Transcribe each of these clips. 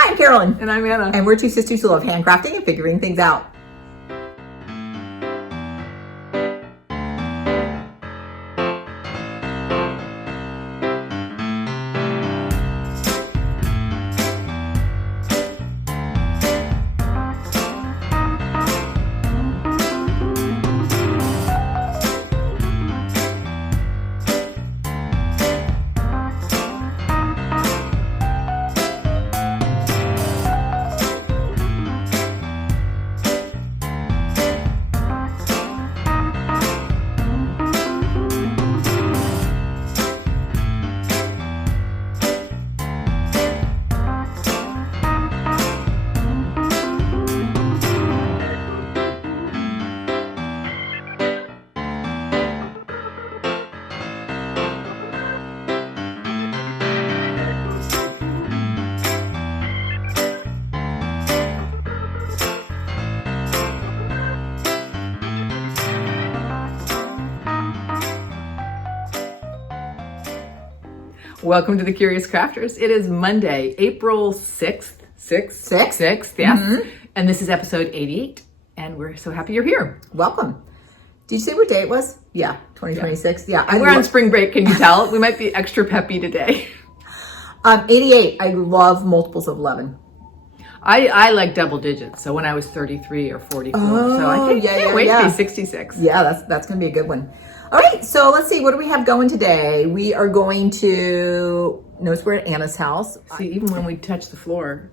Hi, I'm Carolyn. And I'm Anna. And we're two sisters who love handcrafting and figuring things out. Welcome to the Curious Crafters. It is Monday, April 6th. 6th, yes. Mm-hmm. And this is episode 88. And we're so happy you're here. Welcome. Did you say what day it was? Yeah, 2026. Yeah. And we're on spring break, can you tell? We might be extra peppy today. 88. I love multiples of 11. I like double digits. So when I was 33 or 44. So I can't wait to be 66. Yeah, that's going to be a good one. All right, so let's see. What do we have going today? We are going to, notice we're at Anna's house. See, even when we touch the floor.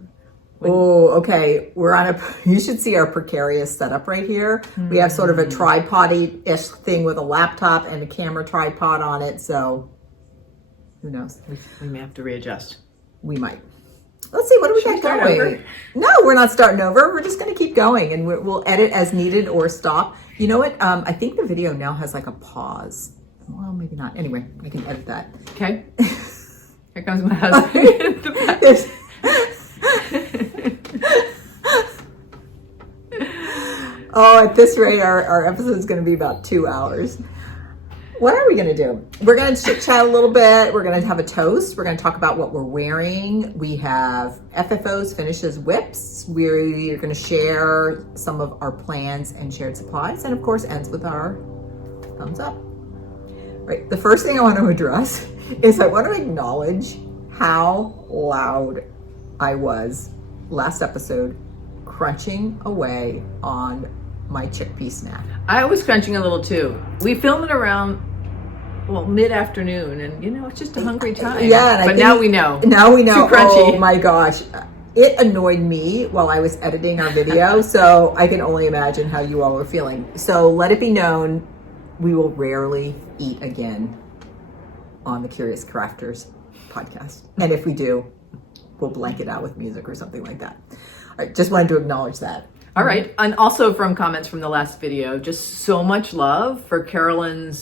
Oh, okay. We're on you should see our precarious setup right here. Mm-hmm. We have sort of a tripod-ish thing with a laptop and a camera tripod on it. So who knows? We may have to readjust. We might. Let's see, what do we got going? Over? No, we're not starting over. We're just going to keep going, and we'll edit as needed or stop. You know what? I think the video now has like a pause. Well, maybe not. Anyway, I can edit that. Okay. Here comes my husband. Oh, at this rate, our episode is going to be about 2 hours. What are we going to do? We're going to chit-chat a little bit. We're going to have a toast. We're going to talk about what we're wearing. We have FFOs, finishes, whips. We're going to share some of our plans and shared supplies. And of course, ends with our thumbs up. Right. The first thing I want to address is I want to acknowledge how loud I was last episode crunching away on my chickpea snack. I was crunching a little too. We film it around, mid-afternoon, and it's just a hungry time. Yeah, but now we know. Now we know. Too crunchy. Oh my gosh. It annoyed me while I was editing our video, so I can only imagine how you all were feeling. So let it be known, we will rarely eat again on the Curious Crafters podcast. And if we do, we'll blank it out with music or something like that. All right, just wanted to acknowledge that. All right. And also from comments from the last video, just so much love for Carolyn,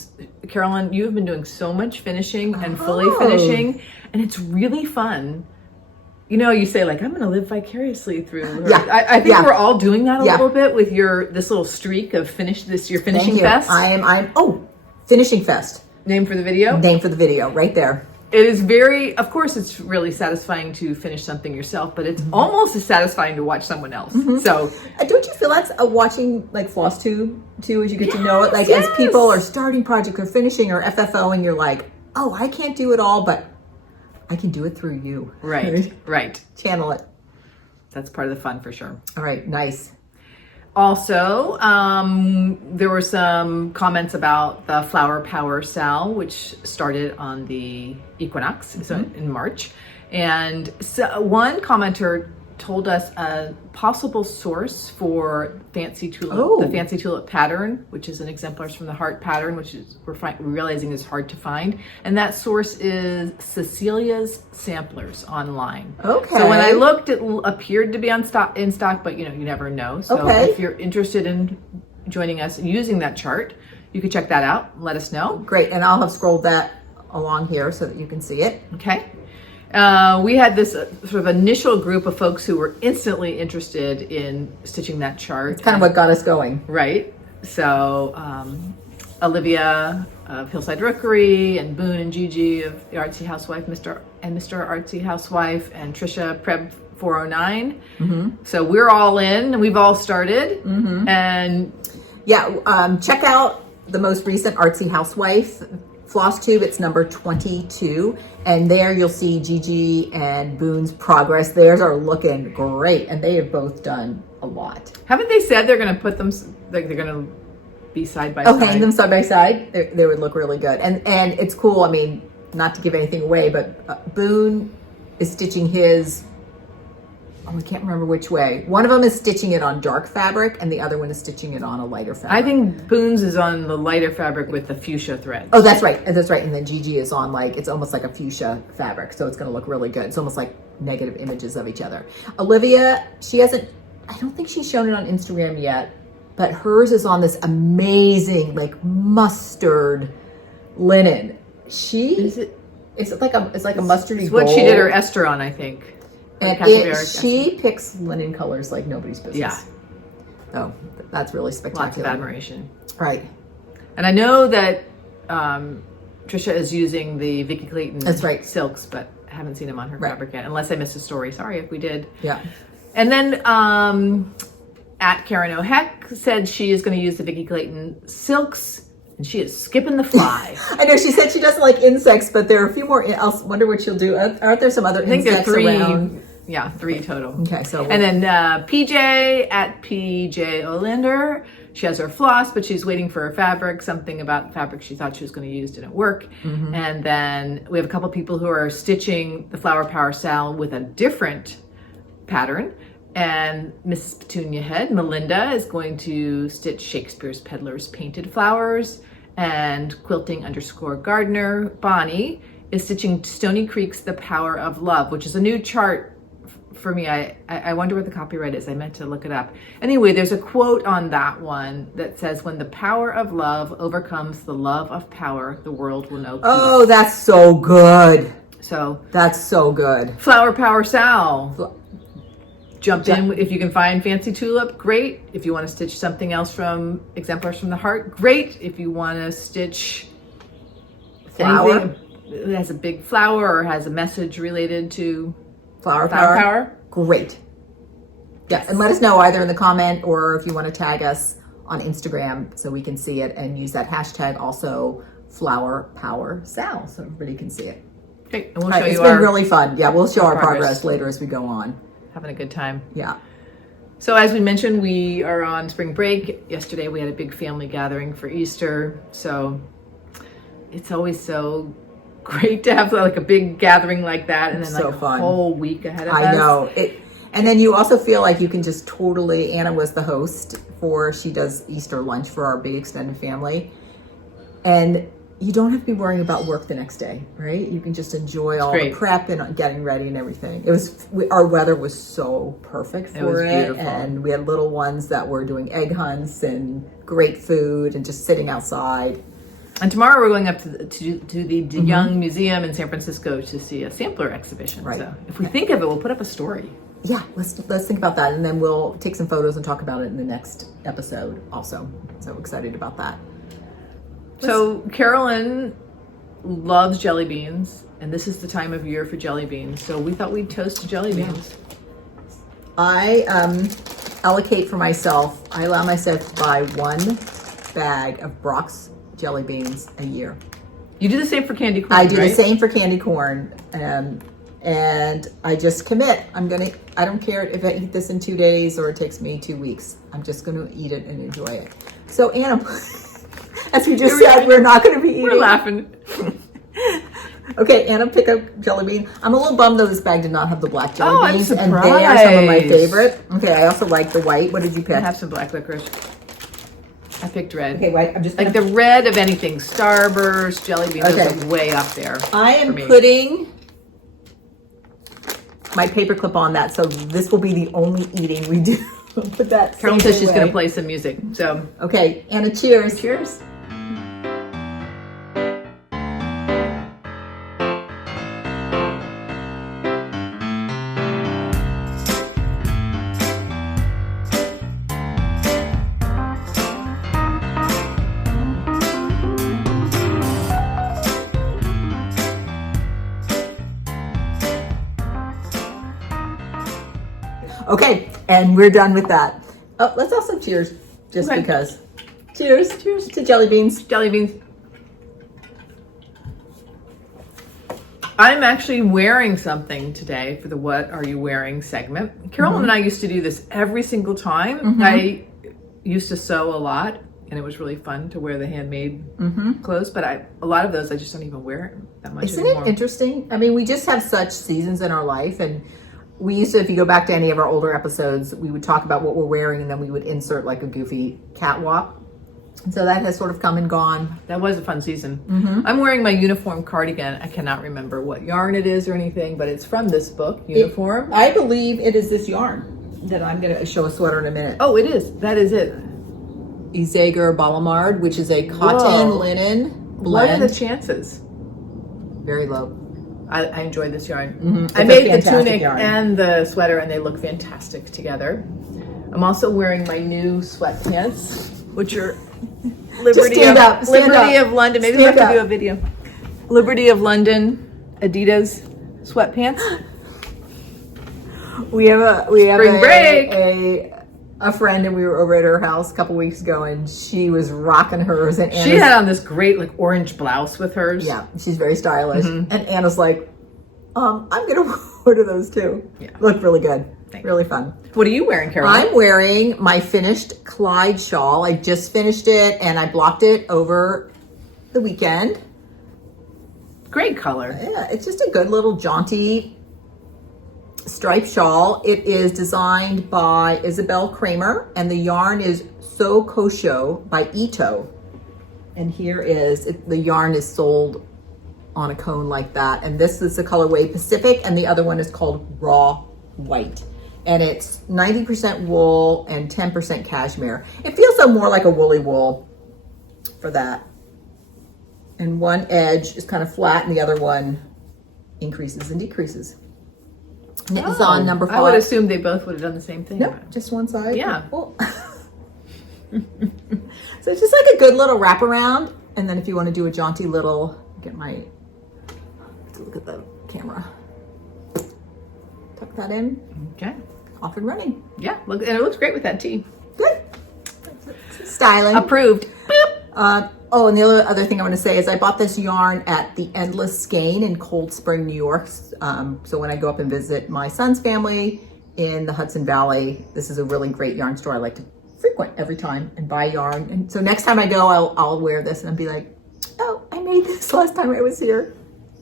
you've been doing so much finishing and fully finishing, and it's really fun. You say like, I'm going to live vicariously through her. Yeah. I think we're all doing that a little bit with this little streak of your finishing fest. Finishing fest. Name for the video? Name for the video, right there. It is of course, it's really satisfying to finish something yourself, but it's almost as satisfying to watch someone else. Mm-hmm. So, don't you feel that's watching like FlossTube too, as you get to know it? Like as people are starting projects or finishing or FFO, and you're like, oh, I can't do it all, but I can do it through you. Right. Channel it. That's part of the fun for sure. All right, nice. Also, there were some comments about the Flower Power Sal, which started on the equinox, so in March. And so one commenter told us a possible source for Fancy Tulip, the Fancy Tulip pattern, which is an exemplars from the Heart pattern, which is we're realizing is hard to find. And that source is Cecilia's Samplers online. Okay. So when I looked, it appeared to be in stock, but you never know. So if you're interested in joining us using that chart, you can check that out. Let us know. Great. And I'll have scrolled that along here so that you can see it. Okay. We had this sort of initial group of folks who were instantly interested in stitching that chart. It's kind of what got us going. Right. So Olivia of Hillside Rookery, and Boone and Gigi of the Artsy Housewife, Mr. Artsy Housewife, and Trisha Preb 409. So we're all in. We've all started. And yeah, check out the most recent Artsy Housewife FlossTube. It's number 22. And there you'll see Gigi and Boone's progress. Theirs are looking great. And they have both done a lot. haven't they said they're going to put them, like they're going to be side by side? Hang them side by side. They would look really good. And it's cool. I mean, not to give anything away, but Boone is stitching his, I can't remember which way. One of them is stitching it on dark fabric and the other one is stitching it on a lighter fabric. I think Boone's is on the lighter fabric with the fuchsia thread. Oh, that's right. That's right. And then Gigi is on it's almost like a fuchsia fabric. So it's going to look really good. It's almost like negative images of each other. Olivia, I don't think she's shown it on Instagram yet, but hers is on this amazing mustard linen. It's like a mustardy It's what gold. she did her Esther on, I think. And she picks linen colors like nobody's business. Yeah. Oh, that's really spectacular. Lots of admiration. Right. And I know that Trisha is using the Vicky Clayton silks, but I haven't seen them on her fabric yet, unless I missed a story. Sorry if we did. Yeah. And then at Karen O'Heck said she is going to use the Vicky Clayton silks, and she is skipping the fly. I know she said she doesn't like insects, but there are a few more. I wonder what she'll do. Aren't there some other insects there are three around? Yeah, 3 total. Okay, so and then PJ at PJ Olander. She has her floss, but she's waiting for her fabric. Something about the fabric she thought she was going to use didn't work. And then we have a couple people who are stitching the Flower Power Sal with a different pattern. And Mrs. Petunia Head, Melinda, is going to stitch Shakespeare's Peddler's Painted Flowers. And quilting_gardener, Bonnie, is stitching Stony Creek's The Power of Love, which is a new chart for me. I wonder what the copyright is. I meant to look it up. Anyway, there's a quote on that one that says, "When the power of love overcomes the love of power, the world will know peace." Oh, that's so good. So that's so good. Flower Power Sal. Jump in if you can find Fancy Tulip, great. If you want to stitch something else from Exemplars from the Heart, great. If you want to stitch flower that has a big flower or has a message related to Flower Power, great. Yeah, and let us know either in the comment or if you want to tag us on Instagram so we can see it, and use that hashtag also Flower Power Sal so everybody can see it. Okay, and we'll show you. It's been really fun. Yeah, we'll show our progress later as we go on. Having a good time. Yeah. So as we mentioned, we are on spring break. Yesterday we had a big family gathering for Easter. So it's always so great to have like a big gathering like that, and then like a whole week ahead of us. I know it. And then you also feel like you can just totally, Anna was the host she does Easter lunch for our big extended family. And you don't have to be worrying about work the next day, right? You can just enjoy all the prep and getting ready and everything. Our weather was so perfect for it. Beautiful. And we had little ones that were doing egg hunts and great food and just sitting outside. And tomorrow we're going up to the Young Museum in San Francisco to see a sampler exhibition. Right. So if we think of it, we'll put up a story. Yeah, let's think about that, and then we'll take some photos and talk about it in the next episode also. So excited about that. So Carolyn loves jelly beans, and this is the time of year for jelly beans. So we thought we'd toast jelly beans. I allocate for myself, I allow myself to buy 1 bag of Brock's jelly beans a year. You do the same for candy corn, I do the same for candy corn. And I just commit. I don't care if I eat this in 2 days or it takes me 2 weeks. I'm just going to eat it and enjoy it. So Anna, as we just said, we're not going to be eating. We're laughing. Okay, Anna, pick up jelly bean. I'm a little bummed though this bag did not have the black jelly beans. I'm surprised. And they are some of my favorite. Okay, I also like the white. What did you pick? I have some black licorice. I picked red. Okay, white. I'm just like the red of anything. Starburst, jelly beans, those are way up there. I am putting my paperclip on that, so this will be the only eating we do. Put that. Carolyn says she's going to play some music. So okay, Anna, cheers. Cheers. Okay, and we're done with that. Oh, let's also cheers, just because. Cheers. Cheers to jelly beans. Jelly beans. I'm actually wearing something today for the What Are You Wearing segment. Carolyn and I used to do this every single time. I used to sew a lot, and it was really fun to wear the handmade clothes, but a lot of those I just don't even wear that much anymore. Isn't it interesting? I mean, we just have such seasons in our life, and we used to, if you go back to any of our older episodes, we would talk about what we're wearing, and then we would insert like a goofy catwalk. So that has sort of come and gone. That was a fun season. I'm wearing my uniform cardigan. I cannot remember what yarn it is or anything, but it's from this book, Uniform. I believe it is this yarn that I'm going to show a sweater in a minute. Oh, it is. That is it. Isager Balamard, which is a cotton linen blend. What are the chances? Very low. I enjoyed this yarn. I made the tunic and the sweater, and they look fantastic together. I'm also wearing my new sweatpants, which are Liberty of London. Maybe we have to do a video. Liberty of London Adidas sweatpants. We have Spring break. A friend, and we were over at her house a couple weeks ago, and she was rocking hers. And she had on this great like orange blouse with hers. Yeah, she's very stylish. And Anna's like, I'm gonna order those too. Yeah, look really good. Really fun. What are you wearing, Carolyn? I'm wearing my finished Clyde shawl. I just finished it, and I blocked it over the weekend. Great color. Yeah, it's just a good little jaunty striped shawl. It is designed by Isabel Kramer, and the yarn is So Kosho by Ito. And here is, the yarn is sold on a cone like that. And this is the colorway Pacific, and the other one is called Raw White. And it's 90% wool and 10% cashmere. It feels so more like a woolly wool for that. And one edge is kind of flat, and the other one increases and decreases. And it is on number 5. I would assume they both would have done the same thing. Nope, just one side. Yeah. Well, so it's just like a good little wraparound. And then if you want to do a jaunty little, let's look at the camera. Tuck that in. Okay. Off and running. Yeah, look, and it looks great with that tee. Good. Styling. Approved. Oh, and the other thing I want to say is I bought this yarn at the Endless Skein in Cold Spring, New York. So when I go up and visit my son's family in the Hudson Valley, this is a really great yarn store I like to frequent every time and buy yarn. And so next time I go, I'll wear this and I'll be like, oh, I made this last time I was here.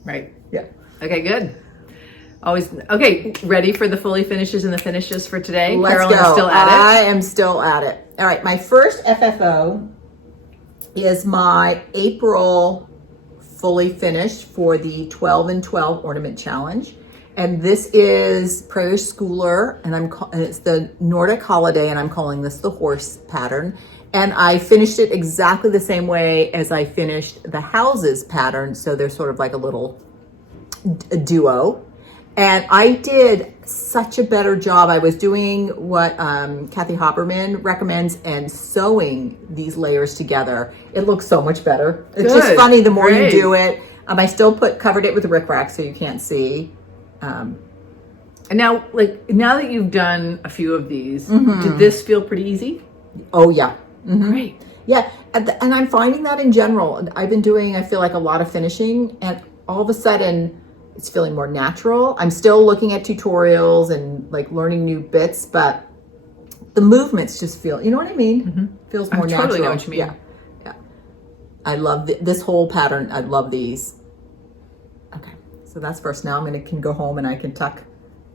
Right. Yeah. Okay, good. Always okay. Ready for the fully finishes and the finishes for today? Let's Carolyn go. Is still at it. I am still at it. All right, my first FFO is my April fully finished for the 12 and 12 ornament challenge, and this is Prairie Schooler, and it's the Nordic holiday, and I'm calling this the horse pattern. And I finished it exactly the same way as I finished the houses pattern, so they're sort of like a duo. And I did such a better job. I was doing what Kathy Hopperman recommends and sewing these layers together. It looks so much better. It's just funny the more you do it. I still covered it with rickrack so you can't see. And now that you've done a few of these, did this feel pretty easy? Oh yeah. Great. Yeah, and I'm finding that in general. I've been doing, I feel like, a lot of finishing, and all of a sudden it's feeling more natural. I'm still looking at tutorials and like learning new bits, but the movements just feel, you know what I mean? Feels more natural. I totally know what you mean. Yeah. I love this whole pattern. I love these. Okay, so that's first. Now can go home and I can tuck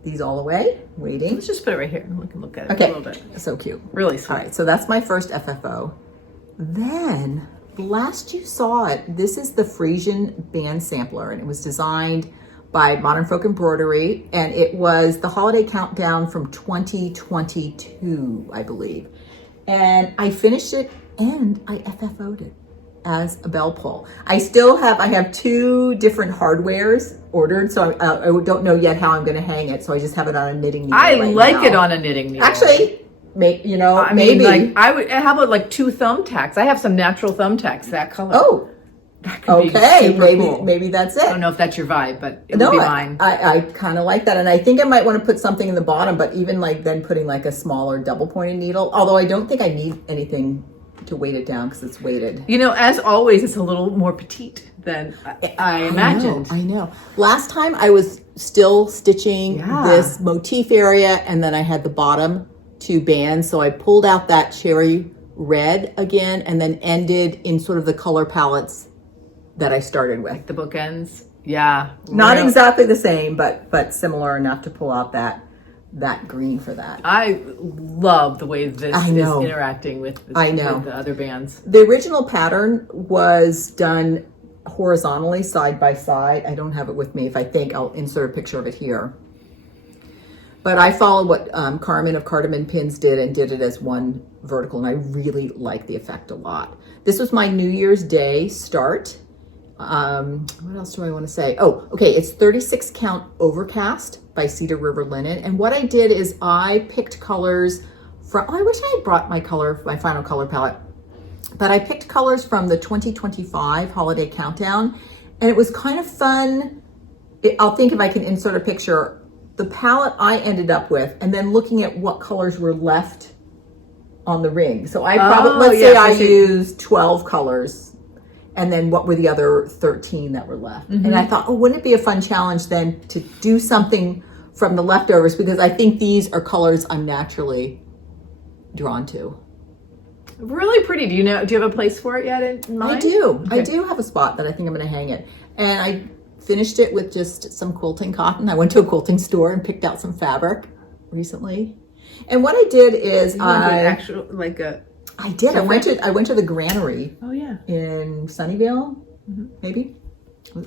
these all away, waiting. Let's just put it right here and we can look at it okay. a little bit. So cute. Really sweet. All right, so that's my first FFO. Then, last you saw it, this is the Frisian band sampler, and it was designed by Modern Folk Embroidery, and it was the holiday countdown from 2022, I believe. And I finished it and I FFO'd it as a bell pull. I have 2 different hardwares ordered, so I don't know yet how I'm going to hang it, so I just have it on a knitting needle. I like it on a knitting needle. Actually, maybe. How about like 2 thumbtacks? I have some natural thumbtacks that color. Oh, That could be Okay, super maybe cool. maybe that's I it. don't know if that's your vibe, but it would be mine. I kind of like that, and I think I might want to put something in the bottom, but even like then putting like a smaller double pointed needle. Although I don't think I need anything to weight it down because it's weighted. You know, as always, it's a little more petite than I imagined. I know. Last time I was still stitching this motif area, and then I had the bottom two bands, so I pulled out that cherry red again, and then ended in sort of the color palettes that I started with. The bookends. Yeah. Not exactly the same, but similar enough to pull out that green for that. I love the way this is interacting with the other bands. The original pattern was done horizontally side by side. I don't have it with me. If I think, I'll insert a picture of it here. But I followed what Carmen of Cardamom Pins did and did it as one vertical, and I really like the effect a lot. This was my New Year's Day start. What else do I want to say? Oh, okay. It's 36 count overcast by Cedar River Linen. And what I did is I picked colors from, I wish I had brought my final color palette, but I picked colors from the 2025 holiday countdown, and it was kind of fun. I'll think if I can insert a picture, the palette I ended up with, and then looking at what colors were left on the ring. So I probably, let's say I used 12 colors. And then what were the other 13 that were left? And I thought, oh, wouldn't it be a fun challenge then to do something from the leftovers? Because I think these are colors I'm naturally drawn to. Really pretty. Do you have a place for it yet in mind? I do. Okay. I do have a spot that I think I'm going to hang it. And I finished it with just some quilting cotton. I went to a quilting store and picked out some fabric recently. And what I did is I did. I went to the granary. Oh yeah. In Sunnyvale, maybe,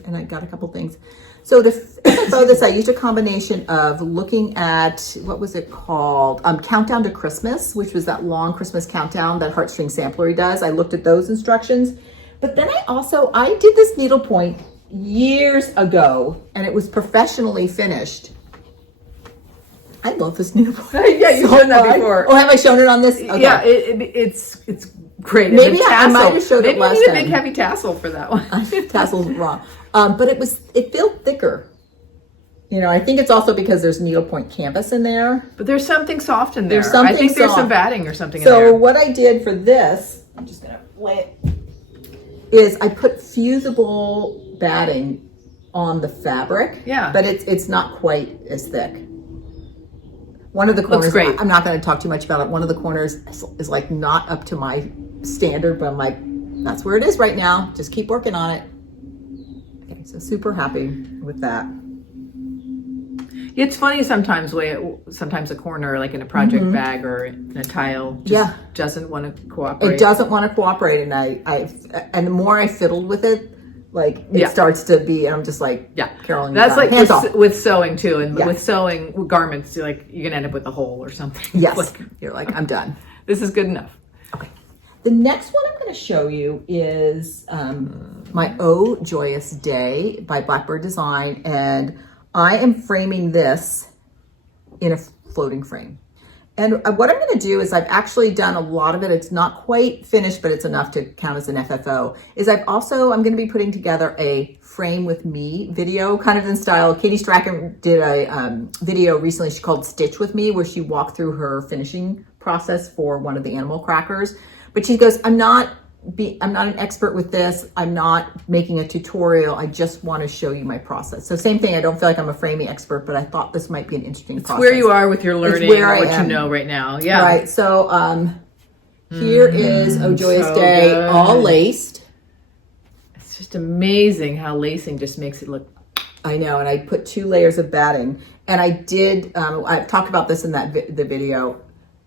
and I got a couple things. So this I used a combination of looking at what was it called? Countdown to Christmas, which was that long Christmas countdown that Heartstring Samplery does. I looked at those instructions, but then I did this needlepoint years ago, and it was professionally finished. I love this needlepoint. Yeah, you've shown that before. Oh, have I shown it on this? Okay. Yeah, it's great. Maybe I might have showed it last time. Maybe you need a big heavy tassel for that one. Tassel's wrong. But it felt thicker. You know, I think it's also because there's needlepoint canvas in there. But there's something soft in there. I think there's some batting or something in there. there. So what I did for this, I'm just going to lay it, is I put fusible batting on the fabric. Yeah. But it's not quite as thick. One of the corners, looks great. I'm not going to talk too much about it. One of the corners is like not up to my standard, but I'm like, that's where it is right now. Just keep working on it. Okay, so super happy with that. It's funny sometimes a corner, like in a project bag or in a tile, doesn't want to cooperate. It doesn't want to cooperate, and the more I fiddled with it, like it starts to be, and I'm just like, Carolyn, that's like hands off. with sewing too, and with sewing with garments, you're gonna end up with a hole or something. Yes, you're like, I'm done. This is good enough. Okay. The next one I'm going to show you is my Oh Joyous Day by Blackbird Design, and I am framing this in a floating frame. And what I'm going to do is I've actually done a lot of it. It's not quite finished, but it's enough to count as an FFO. I'm going to be putting together a frame with me video, kind of in style. Katie Strachan did a video recently she called Stitch with Me, where she walked through her finishing process for one of the animal crackers. But she goes, I'm not an expert with this. I'm not making a tutorial. I just want to show you my process. So same thing. I don't feel like I'm a framing expert, but I thought this might be an interesting process. Where you are with your learning, what you know right now. Yeah. Right. So here is Oh Joyous Day, good. All laced. It's just amazing how lacing just makes it look. I know. And I put 2 layers of batting, and I did, I've talked about this in the video,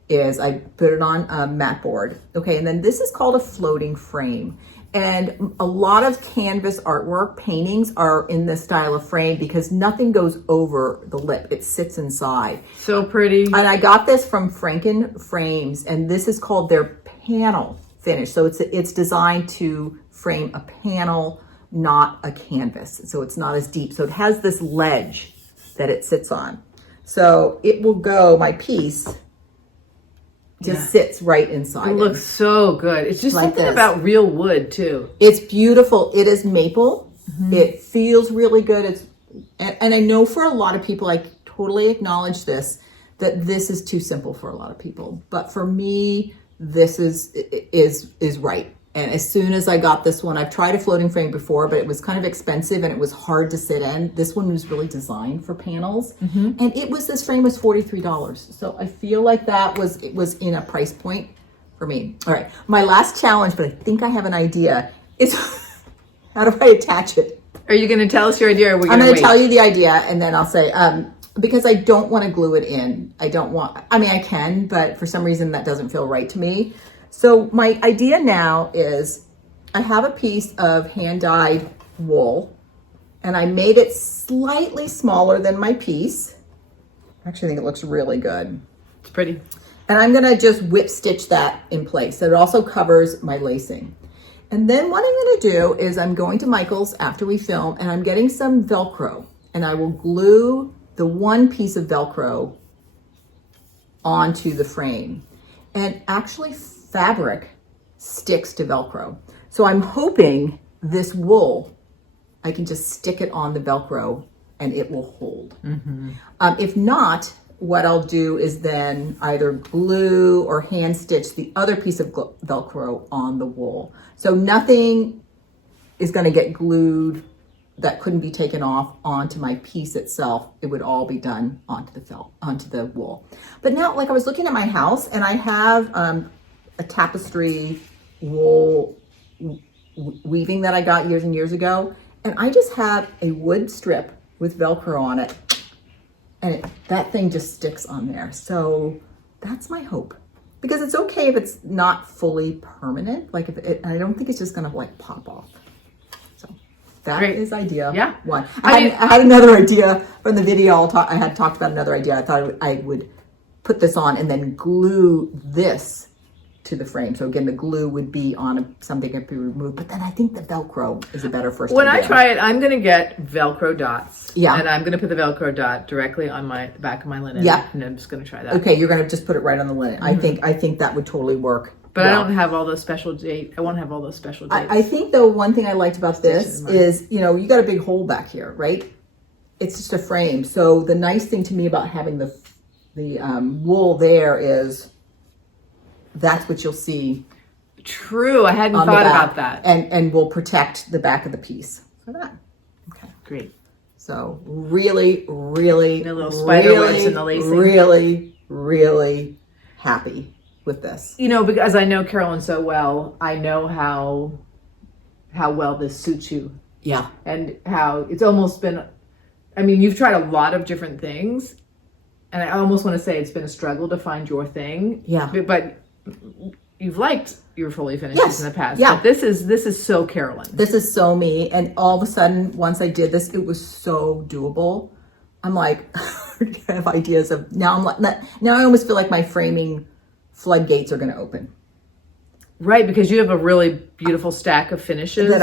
is I put it on a mat board. Okay, and then this is called a floating frame. And a lot of canvas artwork, paintings are in this style of frame because nothing goes over the lip. It sits inside. So pretty. And I got this from Franken Frames, and this is called their panel finish. So it's designed to frame a panel, not a canvas. So it's not as deep. So it has this ledge that it sits on. So it will go, my piece just sits right inside. It looks so good. It's just Like something this. about real wood too. It's beautiful. It is maple. It feels really good. And I know for a lot of people, I totally acknowledge this, that this is too simple for a lot of people. But for me, this is right. And as soon as I got this one, I've tried a floating frame before, but it was kind of expensive and it was hard to sit in. This one was really designed for panels. And this frame was $43. So I feel like it was in a price point for me. All right, my last challenge, but I think I have an idea, is how do I attach it? Are you going to tell us your idea, or are we I'm going going to to tell you the idea, and then I'll say, because I don't want to glue it in. I can, but for some reason that doesn't feel right to me. So my idea now is I have a piece of hand-dyed wool, and I made it slightly smaller than my piece. I actually think it looks really good. It's pretty. And I'm going to just whip stitch that in place. So it also covers my lacing. And then what I'm going to do is I'm going to Michael's after we film, and I'm getting some Velcro, and I will glue the one piece of Velcro onto the frame. And actually fabric sticks to Velcro. So I'm hoping this wool, I can just stick it on the Velcro and it will hold. If not, what I'll do is then either glue or hand stitch the other piece of Velcro on the wool. So nothing is going to get glued that couldn't be taken off onto my piece itself. It would all be done onto the wool. But now, like, I was looking at my house, and I have a tapestry wool weaving that I got years and years ago, and I just have a wood strip with Velcro on it, and that thing just sticks on there. So that's my hope, because it's okay if it's not fully permanent. Like, I don't think it's just gonna like pop off. So that is idea one. I had another idea from the video. I had talked about another idea. I thought I would put this on and then glue this to the frame. So again, the glue would be on something that could be removed, but then I think the Velcro is a better first idea. When I try it, I'm going to get Velcro dots. Yeah. And I'm going to put the Velcro dot directly on the back of my linen. Yeah. And I'm just going to try that. Okay, you're going to just put it right on the linen. I think that would totally work. But I don't have all those special dates. I won't have all those special dates. I think though, one thing I liked about this is, you got a big hole back here, right? It's just a frame. So the nice thing to me about having the wool there is that's what you'll see. True, I hadn't thought about that. And will protect the back of the piece for that. Okay, great. So really, really, the little spider webs in the lacing. Really, really happy with this. Because I know Carolyn so well, I know how well this suits you. Yeah. And how it's almost been, you've tried a lot of different things, and I almost want to say it's been a struggle to find your thing. Yeah. But you've liked your fully finishes in the past. Yeah. But this is so Carolyn. This is so me. And all of a sudden, once I did this, it was so doable. I'm like, I have ideas of now. Now I almost feel like my framing floodgates are going to open. Right, because you have a really beautiful stack of finishes that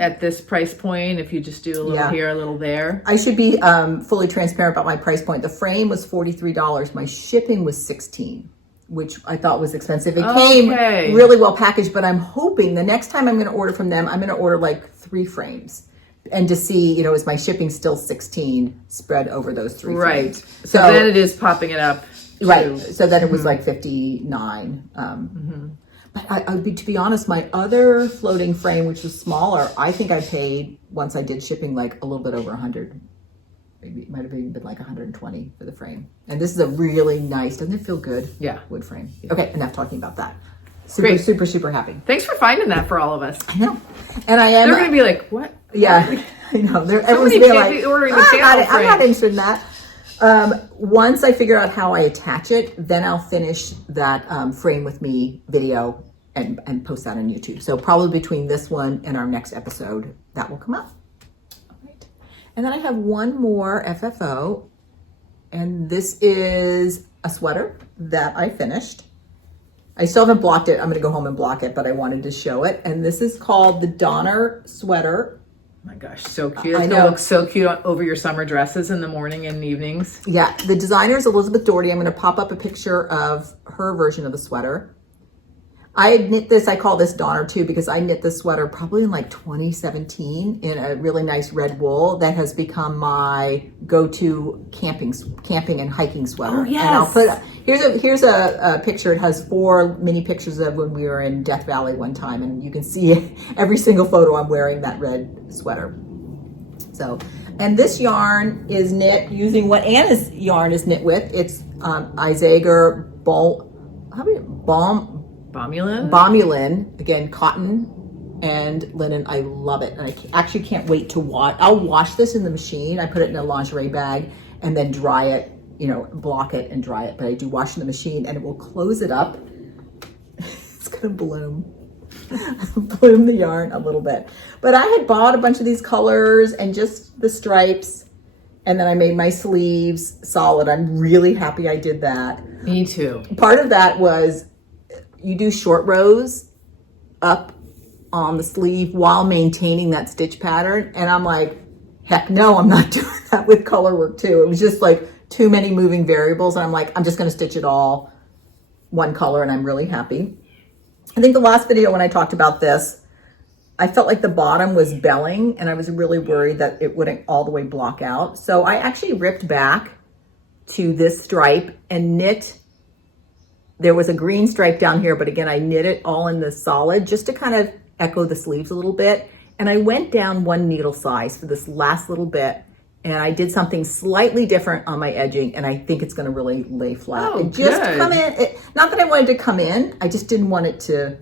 at this price point, if you just do a little here, a little there. I should be fully transparent about my price point. The frame was $43. My shipping was $16, which I thought was expensive. It came really well packaged, but I'm hoping the next time I'm going to order from them, I'm going to order like 3 frames. And to see, is my shipping still $16 spread over those 3 frames. So then it is popping it up. Right. So then it was like $59. But to be honest, my other floating frame, which was smaller, I think I paid, once I did shipping, like a little bit over 100. Maybe it might have even been like 120 for the frame. And this is a really nice, doesn't it feel good? Yeah. Wood frame. Okay, enough talking about that. Super, super, super happy. Thanks for finding that for all of us. I know. And I am. They're going to be like, what? Yeah, I know. Everyone's going to be like, ordering the channel frame. I'm not interested in that. Once I figure out how I attach it, then I'll finish that Frame With Me video and post that on YouTube. So probably between this one and our next episode, that will come up. All right. And then I have one more FFO, and this is a sweater that I finished. I still haven't blocked it. I'm going to go home and block it, but I wanted to show it. And this is called the Donner Sweater My gosh, so cute. I It's know. gonna look so cute over your summer dresses in the morning and evenings. Yeah, the designer is Elizabeth Doherty. I'm going to pop up a picture of her version of the sweater. I knit this, I call this Donner too, because I knit this sweater probably in like 2017 in a really nice red wool that has become my go-to camping and hiking sweater. Oh, yes. And I'll put, here's a picture. It has 4 mini pictures of when we were in Death Valley one time, and you can see every single photo I'm wearing that red sweater. So, and this yarn is knit using what Anna's yarn is knit with. It's Isager Bomulin, again, cotton and linen. I love it. And I actually can't wait to wash. I'll wash this in the machine. I put it in a lingerie bag and then dry it, block it and dry it. But I do wash in the machine and it will close it up. It's going to bloom. Bloom the yarn a little bit. But I had bought a bunch of these colors and just the stripes. And then I made my sleeves solid. I'm really happy I did that. Me too. Part of that was you do short rows up on the sleeve while maintaining that stitch pattern. And I'm like, heck no, I'm not doing that with color work too. It was just like too many moving variables. And I'm like, I'm just going to stitch it all one color. And I'm really happy. I think the last video when I talked about this, I felt like the bottom was belling and I was really worried that it wouldn't all the way block out. So I actually ripped back to this stripe and knit. There was a green stripe down here, but again, I knit it all in the solid just to kind of echo the sleeves a little bit. And I went down 1 needle size for this last little bit. And I did something slightly different on my edging. And I think it's going to really lay flat. Oh, it just good. come in. Not that I wanted to come in. I just didn't want it to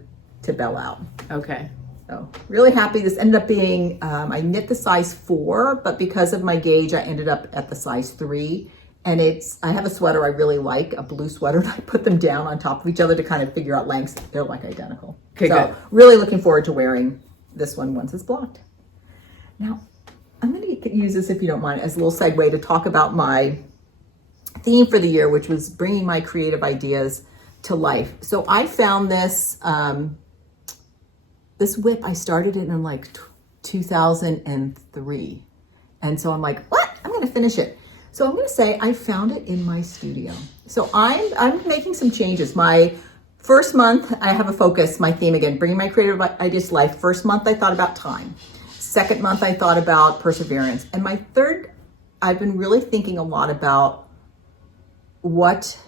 bell out. Okay. So really happy. This ended up being, I knit the size 4, but because of my gauge, I ended up at the size 3. And I have a sweater I really like, a blue sweater, and I put them down on top of each other to kind of figure out lengths. They're like identical. Okay, so good. Really looking forward to wearing this one once it's blocked. Now, I'm going to use this, if you don't mind, as a little segue to talk about my theme for the year, which was bringing my creative ideas to life. So I found this, this whip, I started it in like 2003. And so I'm like, what? I'm going to finish it. So I'm going to say I found it in my studio. So I'm making some changes. My first month, I have a focus, my theme again, bringing my creative ideas to life. First month, I thought about time. Second month, I thought about perseverance. And my third, I've been really thinking a lot about what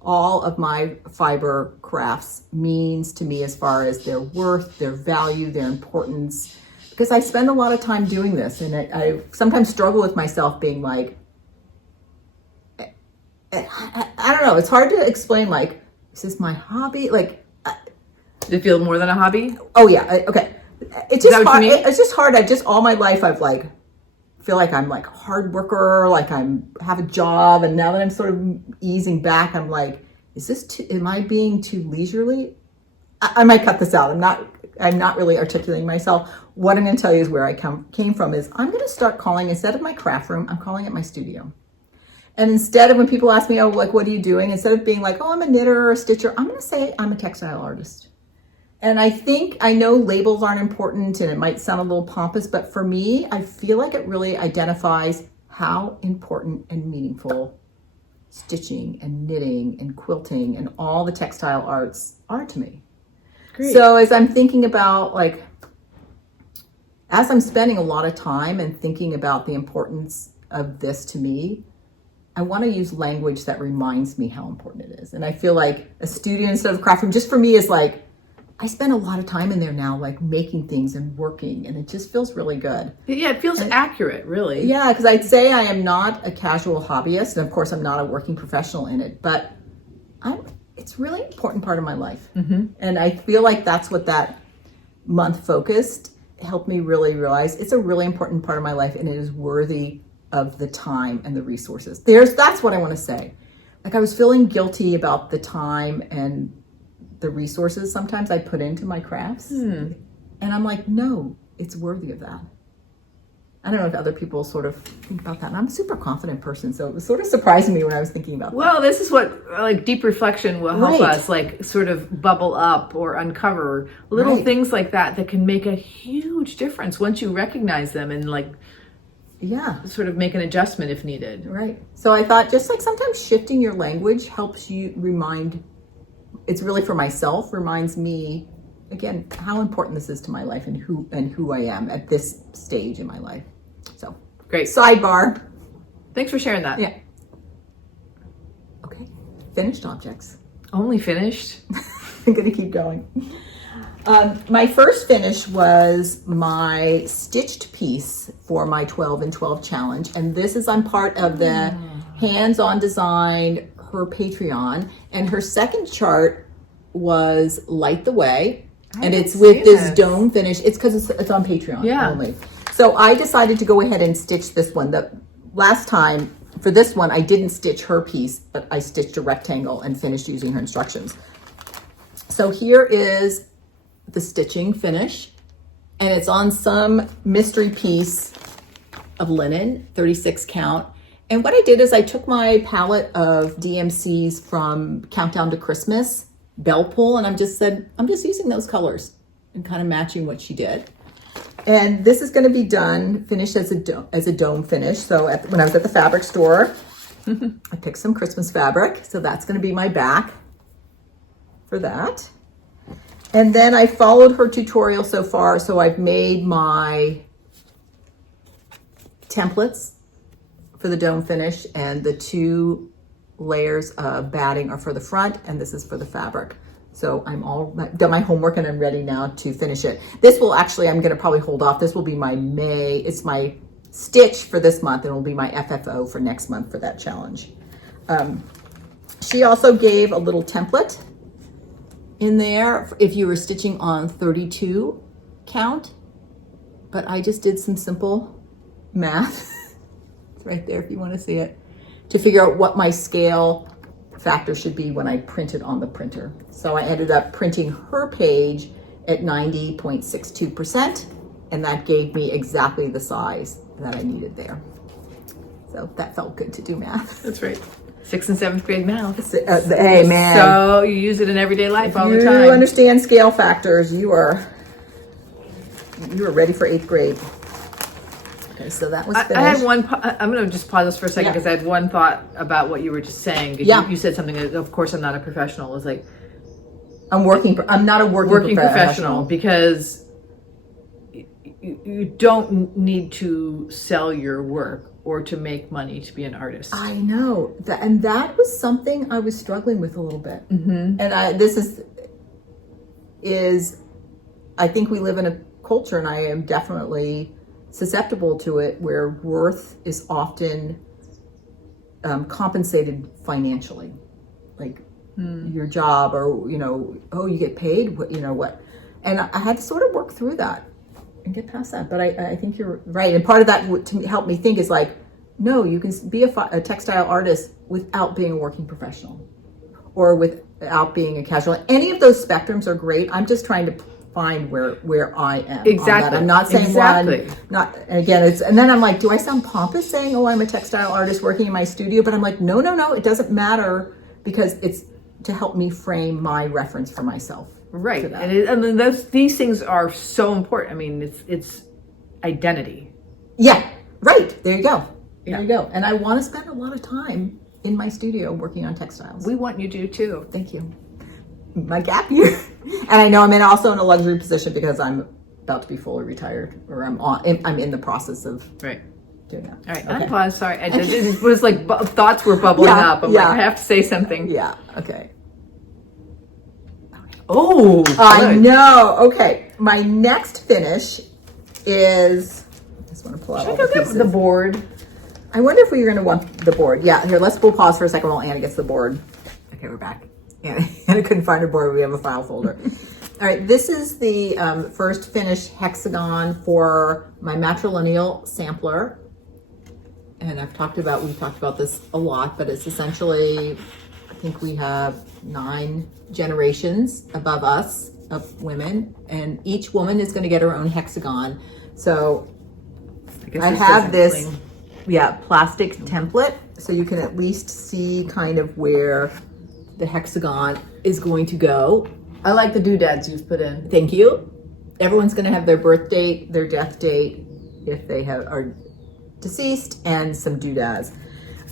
all of my fiber crafts means to me as far as their worth, their value, their importance. Because I spend a lot of time doing this, and I sometimes struggle with myself being like, I don't know, it's hard to explain, like, is this my hobby? Like, Does it feel more than a hobby? oh yeah, okay. It's Is just that what hard. you mean? It's just hard. All my life I've like, feel like I'm like a hard worker, like have a job, and now that I'm sort of easing back, I'm like, am I being too leisurely? I might cut this out. I'm not really articulating myself. What I'm going to tell you is where I came from is I'm going to start calling, instead of my craft room, I'm calling it my studio. And instead of when people ask me, oh, like, what are you doing? Instead of being like, oh, I'm a knitter or a stitcher, I'm going to say I'm a textile artist. And I know labels aren't important and it might sound a little pompous, but for me, I feel like it really identifies how important and meaningful stitching and knitting and quilting and all the textile arts are to me. Great. So as I'm thinking about, like, as I'm spending a lot of time and thinking about the importance of this to me, I want to use language that reminds me how important it is. And I feel like a studio instead of craft room, just for me, is like, I spend a lot of time in there now, like making things and working, and it just feels really good. Yeah, it feels accurate, really. Yeah, because I'd say I am not a casual hobbyist, and of course I'm not a working professional in it, but it's a really important part of my life. Mm-hmm. And I feel like that's what that month focused helped me really realize. It's a really important part of my life, and it is worthy of the time and the resources. That's what I want to say. Like, I was feeling guilty about the time and the resources sometimes I put into my crafts. And I'm like, no, it's worthy of that. I don't know if other people sort of think about that. And I'm a super confident person, so it was sort of surprising me when I was thinking about that. Well, this is what like deep reflection will help Right. us like sort of bubble up or uncover little Right. things like that can make a huge difference once you recognize them and like Yeah. sort of make an adjustment if needed. Right. So I thought just like sometimes shifting your language helps you it's really for myself, reminds me again how important this is to my life and who I am at this stage in my life. So Great. sidebar. Thanks for sharing that. Yeah. Okay. Finished objects. Only finished? I'm gonna keep going. My first finish was my stitched piece for my 12 and 12 challenge. And this is, I'm part of the hands-on design, her Patreon. And her second chart was Light the Way. And it's with this dome finish. It's because it's on Patreon only. So I decided to go ahead and stitch this one. The last time, for this one, I didn't stitch her piece, but I stitched a rectangle and finished using her instructions. So here is the stitching finish, and it's on some mystery piece of linen, 36 count. And what I did is I took my palette of DMCs from Countdown to Christmas, Bell Pull, and I'm just using those colors and kind of matching what she did. And this is going to be done, finished as a dome finish. So when I was at the fabric store, I picked some Christmas fabric. So that's going to be my back for that. And then I followed her tutorial so far. So I've made my templates for the dome finish, and the 2 layers of batting are for the front, and this is for the fabric. So I'm all done my homework and I'm ready now to finish it. This will actually, I'm going to probably hold off. This will be my it's my stitch for this month, and it will be my FFO for next month for that challenge. She also gave a little template in there if you were stitching on 32 count, but I just did some simple math. It's right there if you want to see it, to figure out what my scale factor should be when I print it on the printer. So I ended up printing her page at 90.62%, and that gave me exactly the size that I needed there. So that felt good to do math. That's right. 6th and 7th grade math. Hey, man. So you use it in everyday life all the You time. understand scale factors. You are ready for 8th grade. Okay, so that was finished. I had one. I'm going to just pause this for a second because I had one thought about what you were just saying. You said something. Of course, I'm not a professional. It was like I'm not a working professional because you don't need to sell your work or to make money to be an artist. I know that, and that was something I was struggling with a little bit. Mm-hmm. And this is I think we live in a culture, and I am definitely susceptible to it, where worth is often compensated financially, like your job, or you get paid, what, and I had to sort of work through that and get past that. But I think you're right, and part of that to help me think is like, no, you can be a textile artist without being a working professional, or without being a casual. Any of those spectrums are great. I'm just trying to find where I am. Exactly. I'm not saying one. Not again. And then I'm like, do I sound pompous saying, "Oh, I'm a textile artist working in my studio"? But I'm like, no. It doesn't matter, because it's to help me frame my reference for myself. Right. And these things are so important. I mean, it's identity. Yeah. Right. There you go. Yeah. There you go. And I want to spend a lot of time in my studio working on textiles. We want you to too. Thank you. My gap year. And I know I'm also in a luxury position because I'm about to be fully retired, or I'm in the process of right doing that. All right. Okay. Pause. Sorry. It was like thoughts were bubbling up. I'm like, I have to say something. Yeah. Okay. Oh, I know. Okay. My next finish is, I just want to pull out all the pieces. The board. I wonder if we are going to want the board. Yeah. Here, we'll pause for a second while Anna gets the board. Okay, we're back. Yeah, Anna couldn't find her board. We have a file folder. All right. This is the first finished hexagon for my matrilineal sampler. And we've talked about this a lot, but it's essentially, I think we have 9 generations above us of women, and each woman is going to get her own hexagon. So guess I this have doesn't this, cling. yeah, plastic template, so you can at least see kind of where the hexagon is going to go. I like the doodads you've put in. Thank you. Everyone's going to have their birth date, their death date, if they are deceased, and some doodads.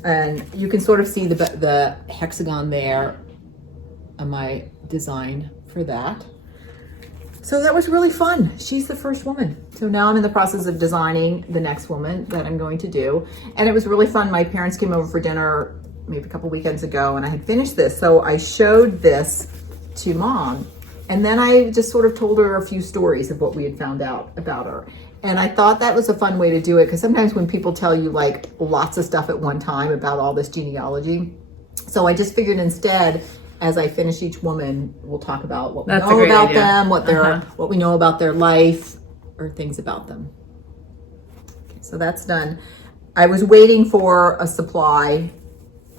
And you can sort of see the hexagon there on my design for that. So that was really fun. She's the first woman. So now I'm in the process of designing the next woman that I'm going to do. And it was really fun. My parents came over for dinner maybe a couple weekends ago, and I had finished this. So I showed this to Mom. And then I just sort of told her a few stories of what we had found out about her. And I thought that was a fun way to do it, because sometimes when people tell you like lots of stuff at one time about all this genealogy. So I just figured instead, as I finish each woman, we'll talk about what we know about them, what we know about their life, or things about them. Okay, so that's done. I was waiting for a supply,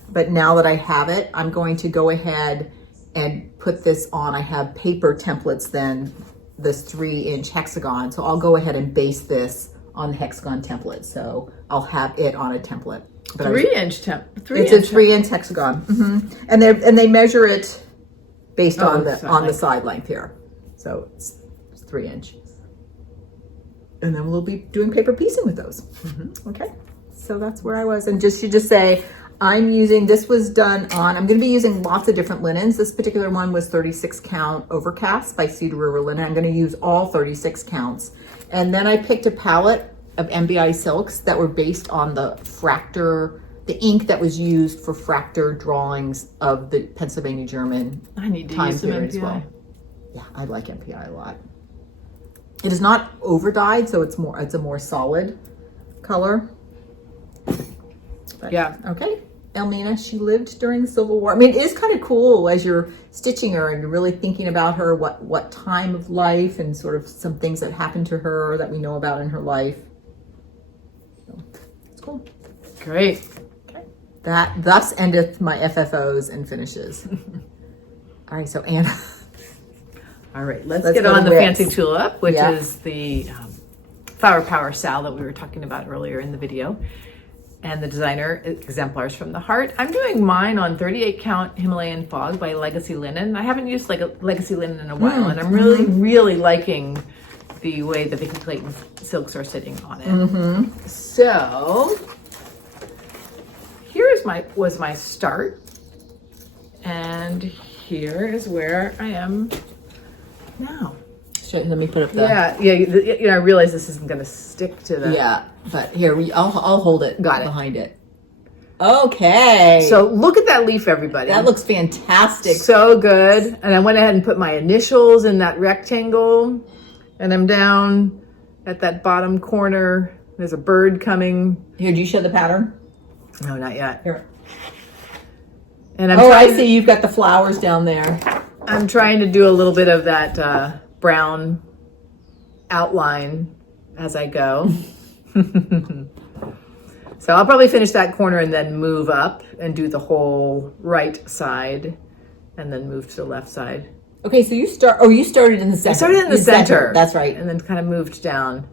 but now that I have it, I'm going to go ahead and put this on. I have paper templates then, this 3-inch hexagon. So I'll go ahead and base this on the hexagon template. So I'll have it on a template. But 3-inch it's a 3-inch hexagon, and they measure it based on the side length here. So it's 3-inch, and then we'll be doing paper piecing with those. Okay, so that's where I was, and you just say I'm using. This was done on. I'm going to be using lots of different linens. This particular one was 36 count overcast by Cedar River Linen. I'm going to use all 36 counts, and then I picked a palette of MBI silks that were based on the fractor, the ink that was used for fractor drawings of the Pennsylvania German I need to time use some period as MPI. well. Yeah, I like MPI a lot. It is not over dyed, so it's a more solid color. But, Yeah. Okay. Elmina, she lived during the Civil War. I mean, it is kind of cool as you're stitching her and you're really thinking about her, what time of life and sort of some things that happened to her that we know about in her life. So, it's cool. Great. Okay. That thus endeth my FFOs and finishes. All right, so Anna. All right, let's get on the fancy tulip, which is the Flower Power Sal that we were talking about earlier in the video. And the designer exemplars from the heart. I'm doing mine on 38 count Himalayan Fog by Legacy Linen. I haven't used like a Legacy Linen in a while, and I'm really liking the way the Vicky Clayton silks are sitting on it. So here was my start, and here is where I am now. Let me put up the... I realize this isn't going to stick to the... Yeah, but here, I'll hold it behind it. Okay. So look at that leaf, everybody. That looks fantastic. So good. And I went ahead and put my initials in that rectangle, and I'm down at that bottom corner. There's a bird coming. Here, do you show the pattern? No, not yet. Here. And I see you've got the flowers down there. I'm trying to do a little bit of that brown outline as I go. So I'll probably finish that corner and then move up and do the whole right side and then move to the left side. Okay, so you started in the center. I started in the center. That's right. And then kind of moved down.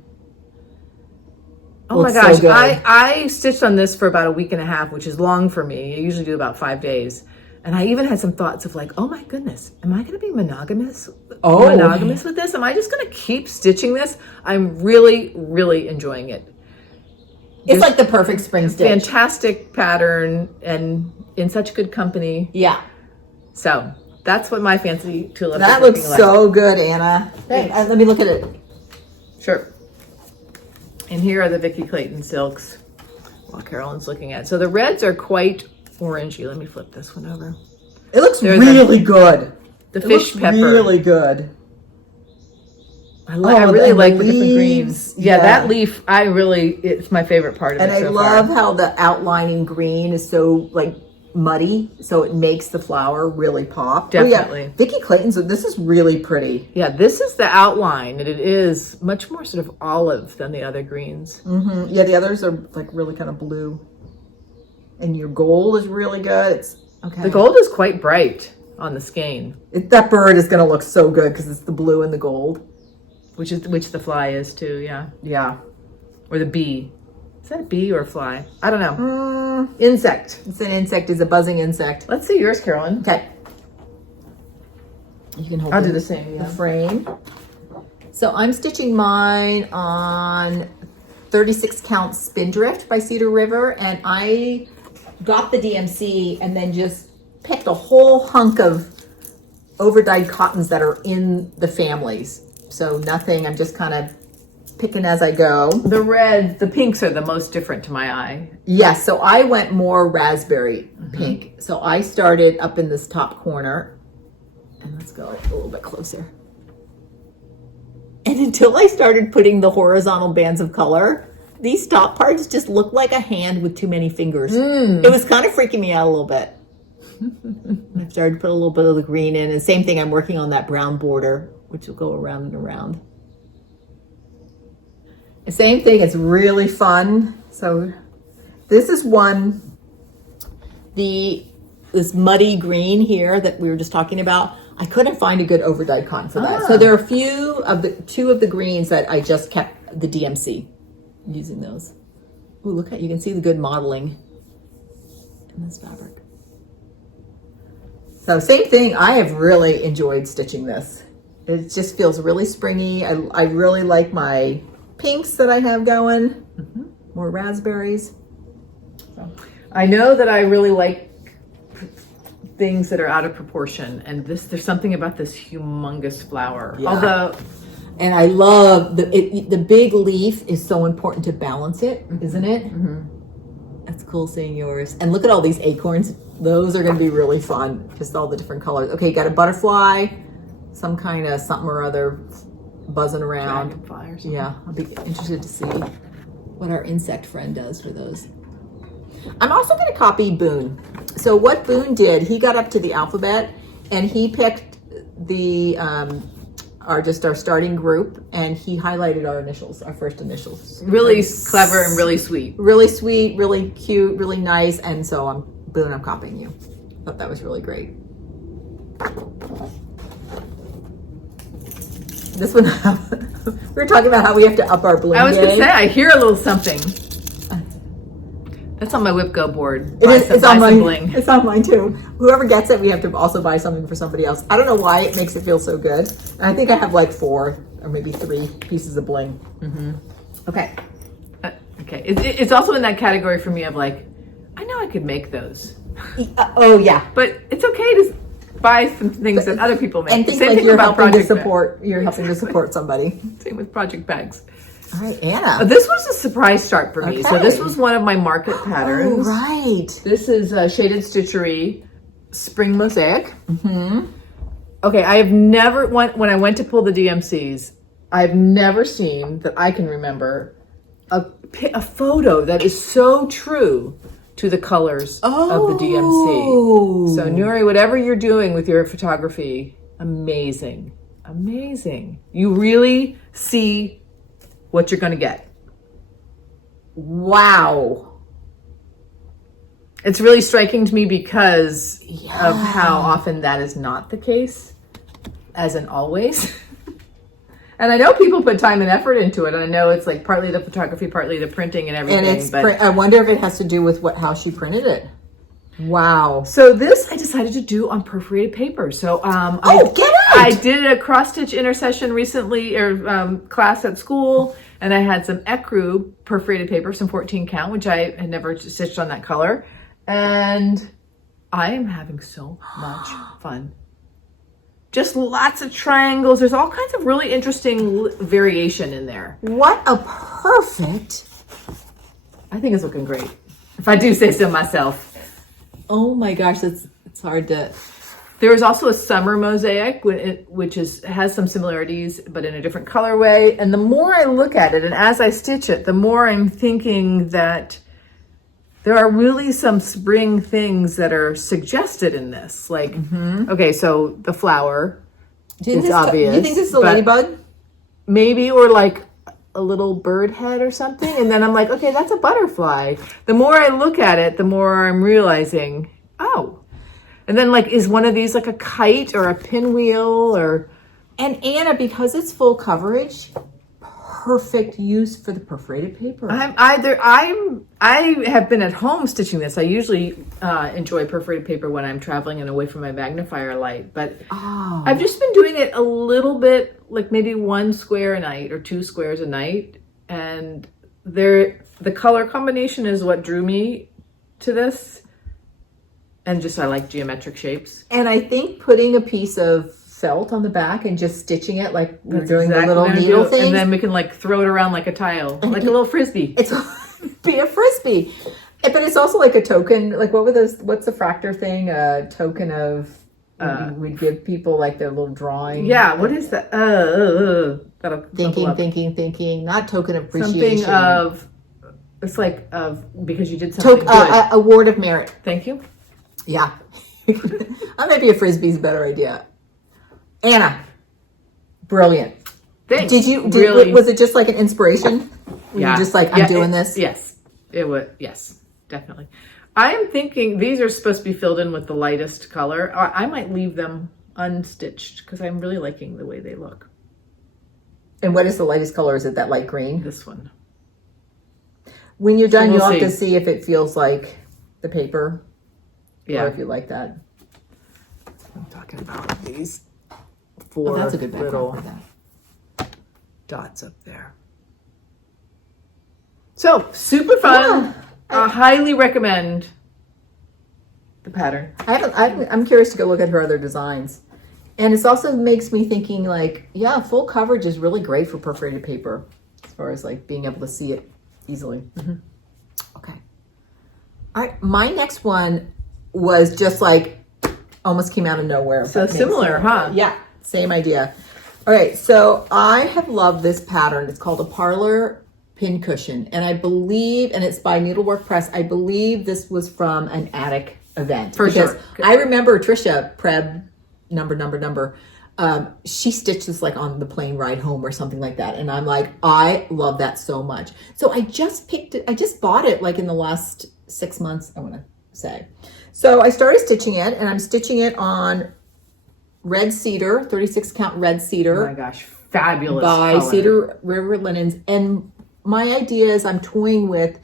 Oh Looks my gosh, so good. I stitched on this for about a week and a half, which is long for me. I usually do about 5 days. And I even had some thoughts of like, oh my goodness, am I going to be monogamous with this? Am I just going to keep stitching this? I'm really enjoying it. It's like the perfect spring stitch. Fantastic pattern and in such good company. Yeah. So that's what my fancy tulip That is looks looking like. so good, Anna. Thanks. Let me look at it. Sure. And here are the Vicky Clayton silks while Carolyn's looking at it. So the reds are quite orangey. Let me flip this one over. It looks really good. The fish pepper. Really good. I really like the different leaves. greens. Yeah, that leaf, it's my favorite part of it. And I love how the outlining green is so like muddy, so it makes the flower really pop. Definitely. Oh, yeah. Vicky Clayton's, this is really pretty. Yeah, this is the outline, and it is much more sort of olive than the other greens. Yeah, the others are like really kind of blue. And your gold is really good. The gold is quite bright on the skein. That bird is going to look so good because it's the blue and the gold. Which the fly is too, yeah. Yeah. or the bee. Is that a bee or a fly? I don't know. Insect. It's an insect. It's a buzzing insect. Let's see yours, Carolyn. Okay. You can hold I'll do the same. The frame. So I'm stitching mine on 36 count Spindrift by Cedar River, and I got the DMC and then just picked a whole hunk of overdyed cottons that are in the families. So nothing, I'm just kind of picking as I go. The reds, the pinks are the most different to my eye. Yes, so I went more raspberry pink. So I started up in this top corner, and let's go a little bit closer. And until I started putting the horizontal bands of color, these top parts just looked like a hand with too many fingers. It was kind of freaking me out a little bit. I started to put a little bit of the green in, and same thing, I'm working on that brown border, which will go around and around. The same thing, it's really fun. So this is this muddy green here that we were just talking about. I couldn't find a good overdyed cotton for that. So there are two of the greens that I just kept the DMC using those. Ooh, look at, you can see the good modeling in this fabric. So same thing, I have really enjoyed stitching this. It just feels really springy. I really like my pinks that I have going, more raspberries. So. I know that I really like things that are out of proportion, and there's something about this humongous flower. Yeah. Although, and I love the big leaf is so important to balance it, isn't it? That's cool seeing yours. And look at all these acorns. Those are going to be really fun. Just all the different colors. Okay, you got a butterfly, some kind of something or other buzzing around. Dragonfly or something. Yeah, I'll be interested to see what our insect friend does for those. I'm also going to copy Boone. So what Boone did, he got up to the alphabet and he picked the our starting group, and he highlighted our initials, our first initials. Really clever and really sweet. Really sweet, really cute, really nice. And so Boone, I'm copying you. Thought that was really great. This one, we were talking about how we have to up our bling. I was going to say, I hear a little something. That's on my WhipGo board. It's on mine. It's on mine too. Whoever gets it, we have to also buy something for somebody else. I don't know why it makes it feel so good. And I think I have like 4 or maybe 3 pieces of bling. Okay. Okay. It's also in that category for me of like, I know I could make those. Oh yeah. But it's okay to buy some things that other people make. And think like you're helping to support. You're helping to support somebody. Same with project bags. All right, Anna. This was a surprise start for me. So this was one of my market patterns. Oh, right. This is Shaded Stitchery Spring Mosaic. Okay, I have never, when I went to pull the DMCs, I've never seen, that I can remember, a photo that is so true to the colors of the DMC. So Nuri, whatever you're doing with your photography, amazing. Amazing. You really see what you're going to get. Wow. It's really striking to me because of how often that is not the case, as in always. And I know people put time and effort into it. And I know it's like partly the photography, partly the printing and everything. And I wonder if it has to do with how she printed it. Wow. So this I decided to do on perforated paper. So I did a cross stitch intercession recently, or class at school, and I had some ecru perforated paper, some 14 count, which I had never stitched on that color, and I am having so much fun. Just lots of triangles. There's all kinds of really interesting variation in there. What a perfect! I think it's looking great, if I do say so myself. Oh my gosh, it's hard to. There is also a summer mosaic, which has some similarities, but in a different colorway. And the more I look at it, and as I stitch it, the more I'm thinking that there are really some spring things that are suggested in this. Like, okay, so the flower is obvious. Do you think this is a ladybug? Maybe, or like a little bird head or something. And then I'm like, okay, that's a butterfly. The more I look at it, the more I'm realizing, oh. And then like, is one of these like a kite or a pinwheel or... And Anna, because it's full coverage, perfect use for the perforated paper. I have been at home stitching this. I usually enjoy perforated paper when I'm traveling and away from my magnifier light, but I've just been doing it a little bit, like maybe 1 square a night or 2 squares a night, and the color combination is what drew me to this, and just I like geometric shapes. And I think putting a piece of felt on the back and just stitching it, like doing the little needle thing, and then we can like throw it around like a tile, like a little frisbee. It's be a frisbee, but it's also like a token. Like what's the fractor thing? A token of we'd give people like their little drawing. Yeah, what is that? Thinking. Not token of appreciation. Something of it's like of because you did something good. Award of merit. Thank you. Yeah, maybe a frisbee's a better idea. Anna, brilliant. Thanks. Was it just like an inspiration? Yeah. You just like, I'm doing this? Yes, it would. Yes, definitely. I am thinking these are supposed to be filled in with the lightest color. I might leave them unstitched because I'm really liking the way they look. And what is the lightest color? Is it that light green? This one. When you're done, you'll have to see if it feels like the paper. Yeah. Or if you like that. I'm talking about these 4 that's a good little for that. dots up there. So super fun. Yeah. I highly recommend the pattern. I'm curious to go look at her other designs. And it also makes me thinking like, yeah, full coverage is really great for perforated paper as far as like being able to see it easily. Mm-hmm. Okay. All right. My next one was just like almost came out of nowhere. So similar, huh? Yeah. Same idea. All right. So I have loved this pattern. It's called a Parlor Pin Cushion. And I believe, and it's by Needlework Press. I believe this was from an attic event. For sure. I remember Trisha Preb number. She stitched this like on the plane ride home or something like that. And I'm like, I love that so much. So I just picked it. I just bought it like in the last 6 months, I want to say. So I started stitching it, and I'm stitching it on red cedar, 36 count red cedar. Oh my gosh, fabulous by color. Cedar River Linens. And my idea is I'm toying with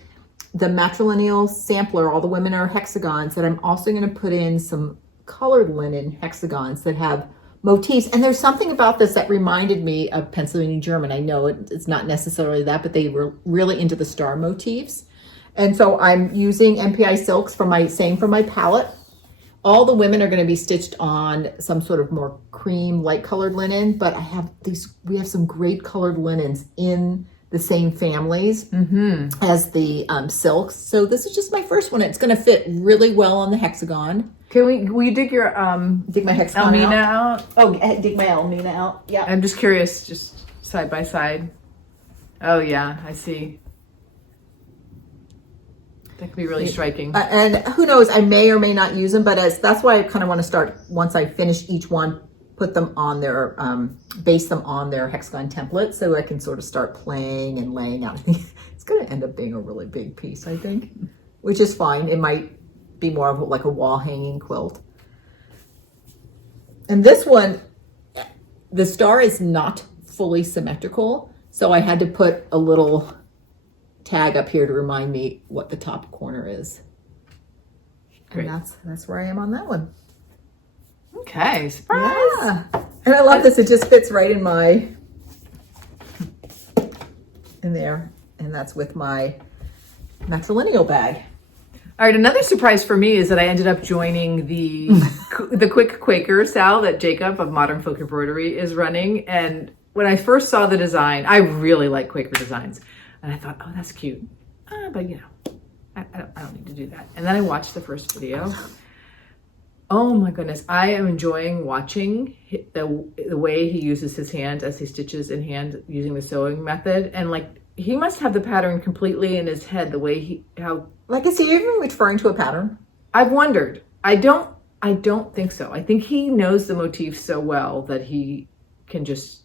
the matrilineal sampler. All the women are hexagons, that I'm also going to put in some colored linen hexagons that have motifs. And there's something about this that reminded me of Pennsylvania German. I know it's not necessarily that, but they were really into the star motifs. And so I'm using MPI silks from my palette. All the women are going to be stitched on some sort of more cream, light colored linen, but we have some great colored linens in the same families as the silks. So this is just my first one. It's going to fit really well on the hexagon. Will you dig your dig my hexagon Elmina out? Oh, dig my Elmina out. Yeah. I'm just curious, just side by side. Oh yeah, I see. That could be really striking. And who knows, I may or may not use them, but that's why I kind of want to start, once I finish each one, put them on their, base them on their hexagon template so I can sort of start playing and laying out. It's going to end up being a really big piece, I think, which is fine. It might be more of like a wall hanging quilt. And this one, the star is not fully symmetrical, so I had to put a little tag up here to remind me what the top corner is. Great. And that's where I am on that one. Okay, surprise! Yeah. And I love this. It just fits right in there, and that's with my matrilineal bag. All right, another surprise for me is that I ended up joining the Quick Quaker Sal that Jacob of Modern Folk Embroidery is running. And when I first saw the design, I really like Quaker designs. And I thought, oh, that's cute. But you know, I don't need to do that. And then I watched the first video. Oh my goodness. I am enjoying watching the way he uses his hands as he stitches in hand using the sewing method. And like, he must have the pattern completely in his head, the way like, is he even referring to a pattern? I've wondered. I don't think so. I think he knows the motif so well that he can just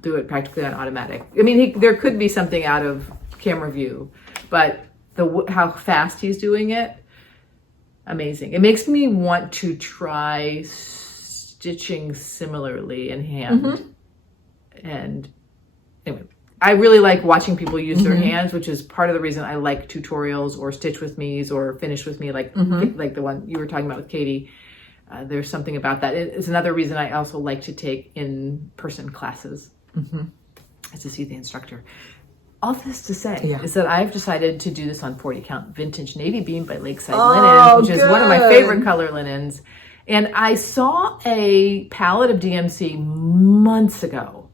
do it practically on automatic. I mean, there could be something out of camera view, but how fast he's doing it, amazing. It makes me want to try stitching similarly in hand. And anyway, I really like watching people use their hands, which is part of the reason I like tutorials or stitch with me's or finish with me, like the one you were talking about with Katie. There's something about that. It's another reason I also like to take in-person classes, is to see the instructor. All this to say is that I've decided to do this on 40 count vintage navy beam by Lakeside Linen, which is one of my favorite color linens. And I saw a palette of DMC months ago,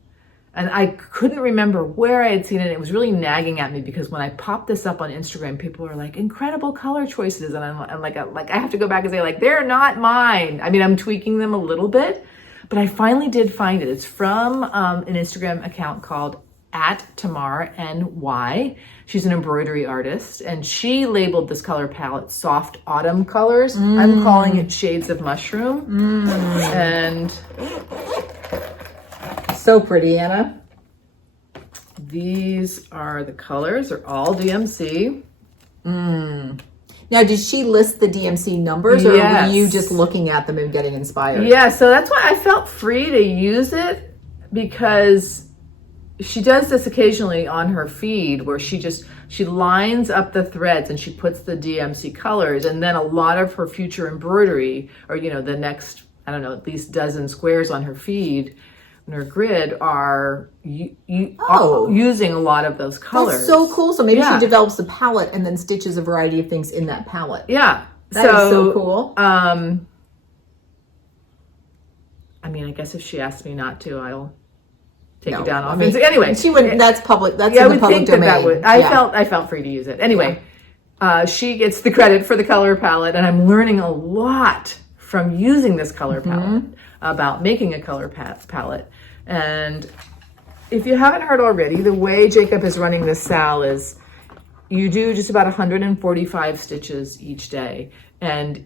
and I couldn't remember where I had seen it. It was really nagging at me because when I popped this up on Instagram, people are like, incredible color choices. And I'm like, I have to go back and say, like, they're not mine. I mean, I'm tweaking them a little bit, but I finally did find it. It's from an Instagram account called @TamarNY. She's an embroidery artist, and she labeled this color palette Soft Autumn Colors. I'm calling it Shades of Mushroom. And so pretty, Anna. These are the colors. They're all DMC. Now, did she list the DMC numbers, or were you just looking at them and getting inspired? Yeah, so that's why I felt free to use it, because she does this occasionally on her feed where she lines up the threads and she puts the DMC colors, and then a lot of her future embroidery, or the next, I don't know, at least dozen squares on her feed, on her grid, are using a lot of those colors. That's so cool. So maybe she develops a palette and then stitches a variety of things in that palette. Yeah. That is so cool. I mean, I guess if she asks me not to, I'll take it down off. Anyway, she wouldn't. That's public. That's in the public domain. I felt free to use it. Anyway, she gets the credit for the color palette, and I'm learning a lot from using this color palette about making a color palette. And if you haven't heard already, the way Jacob is running this Sal is you do just about 145 stitches each day, and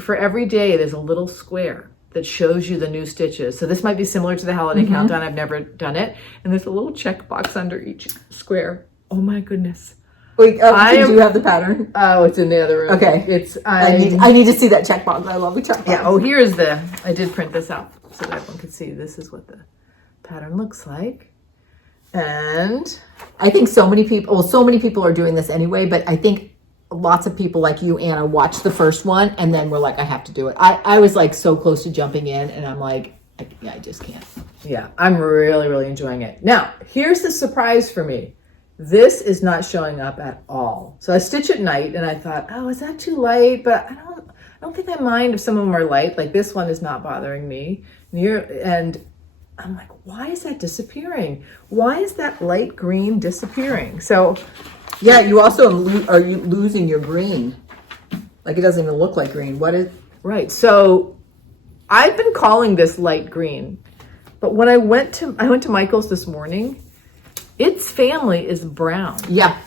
for every day there's a little square that shows you the new stitches. So this might be similar to the holiday countdown. I've never done it. And there's a little checkbox under each square. Oh my goodness. Wait, do you have the pattern? Oh, it's in the other room. Okay. I need to see that checkbox. I love the checkbox. Yeah. Oh, I did print this out so that everyone could see. This is what the pattern looks like. And I think so many people are doing this anyway, but I think lots of people like you, Anna, watched the first one and then we're like, I have to do it. I was like so close to jumping in, and I'm like, I just can't. Yeah, I'm really, really enjoying it. Now, here's the surprise for me. This is not showing up at all. So I stitch at night, and I thought, oh, is that too light? But I don't think I mind if some of them are light. Like this one is not bothering me. And I'm like, why is that disappearing? Why is that light green disappearing? So yeah, you also are losing your green. Like it doesn't even look like green. What is? Right. So I've been calling this light green, but when I went to Michael's this morning, its family is brown. Yeah.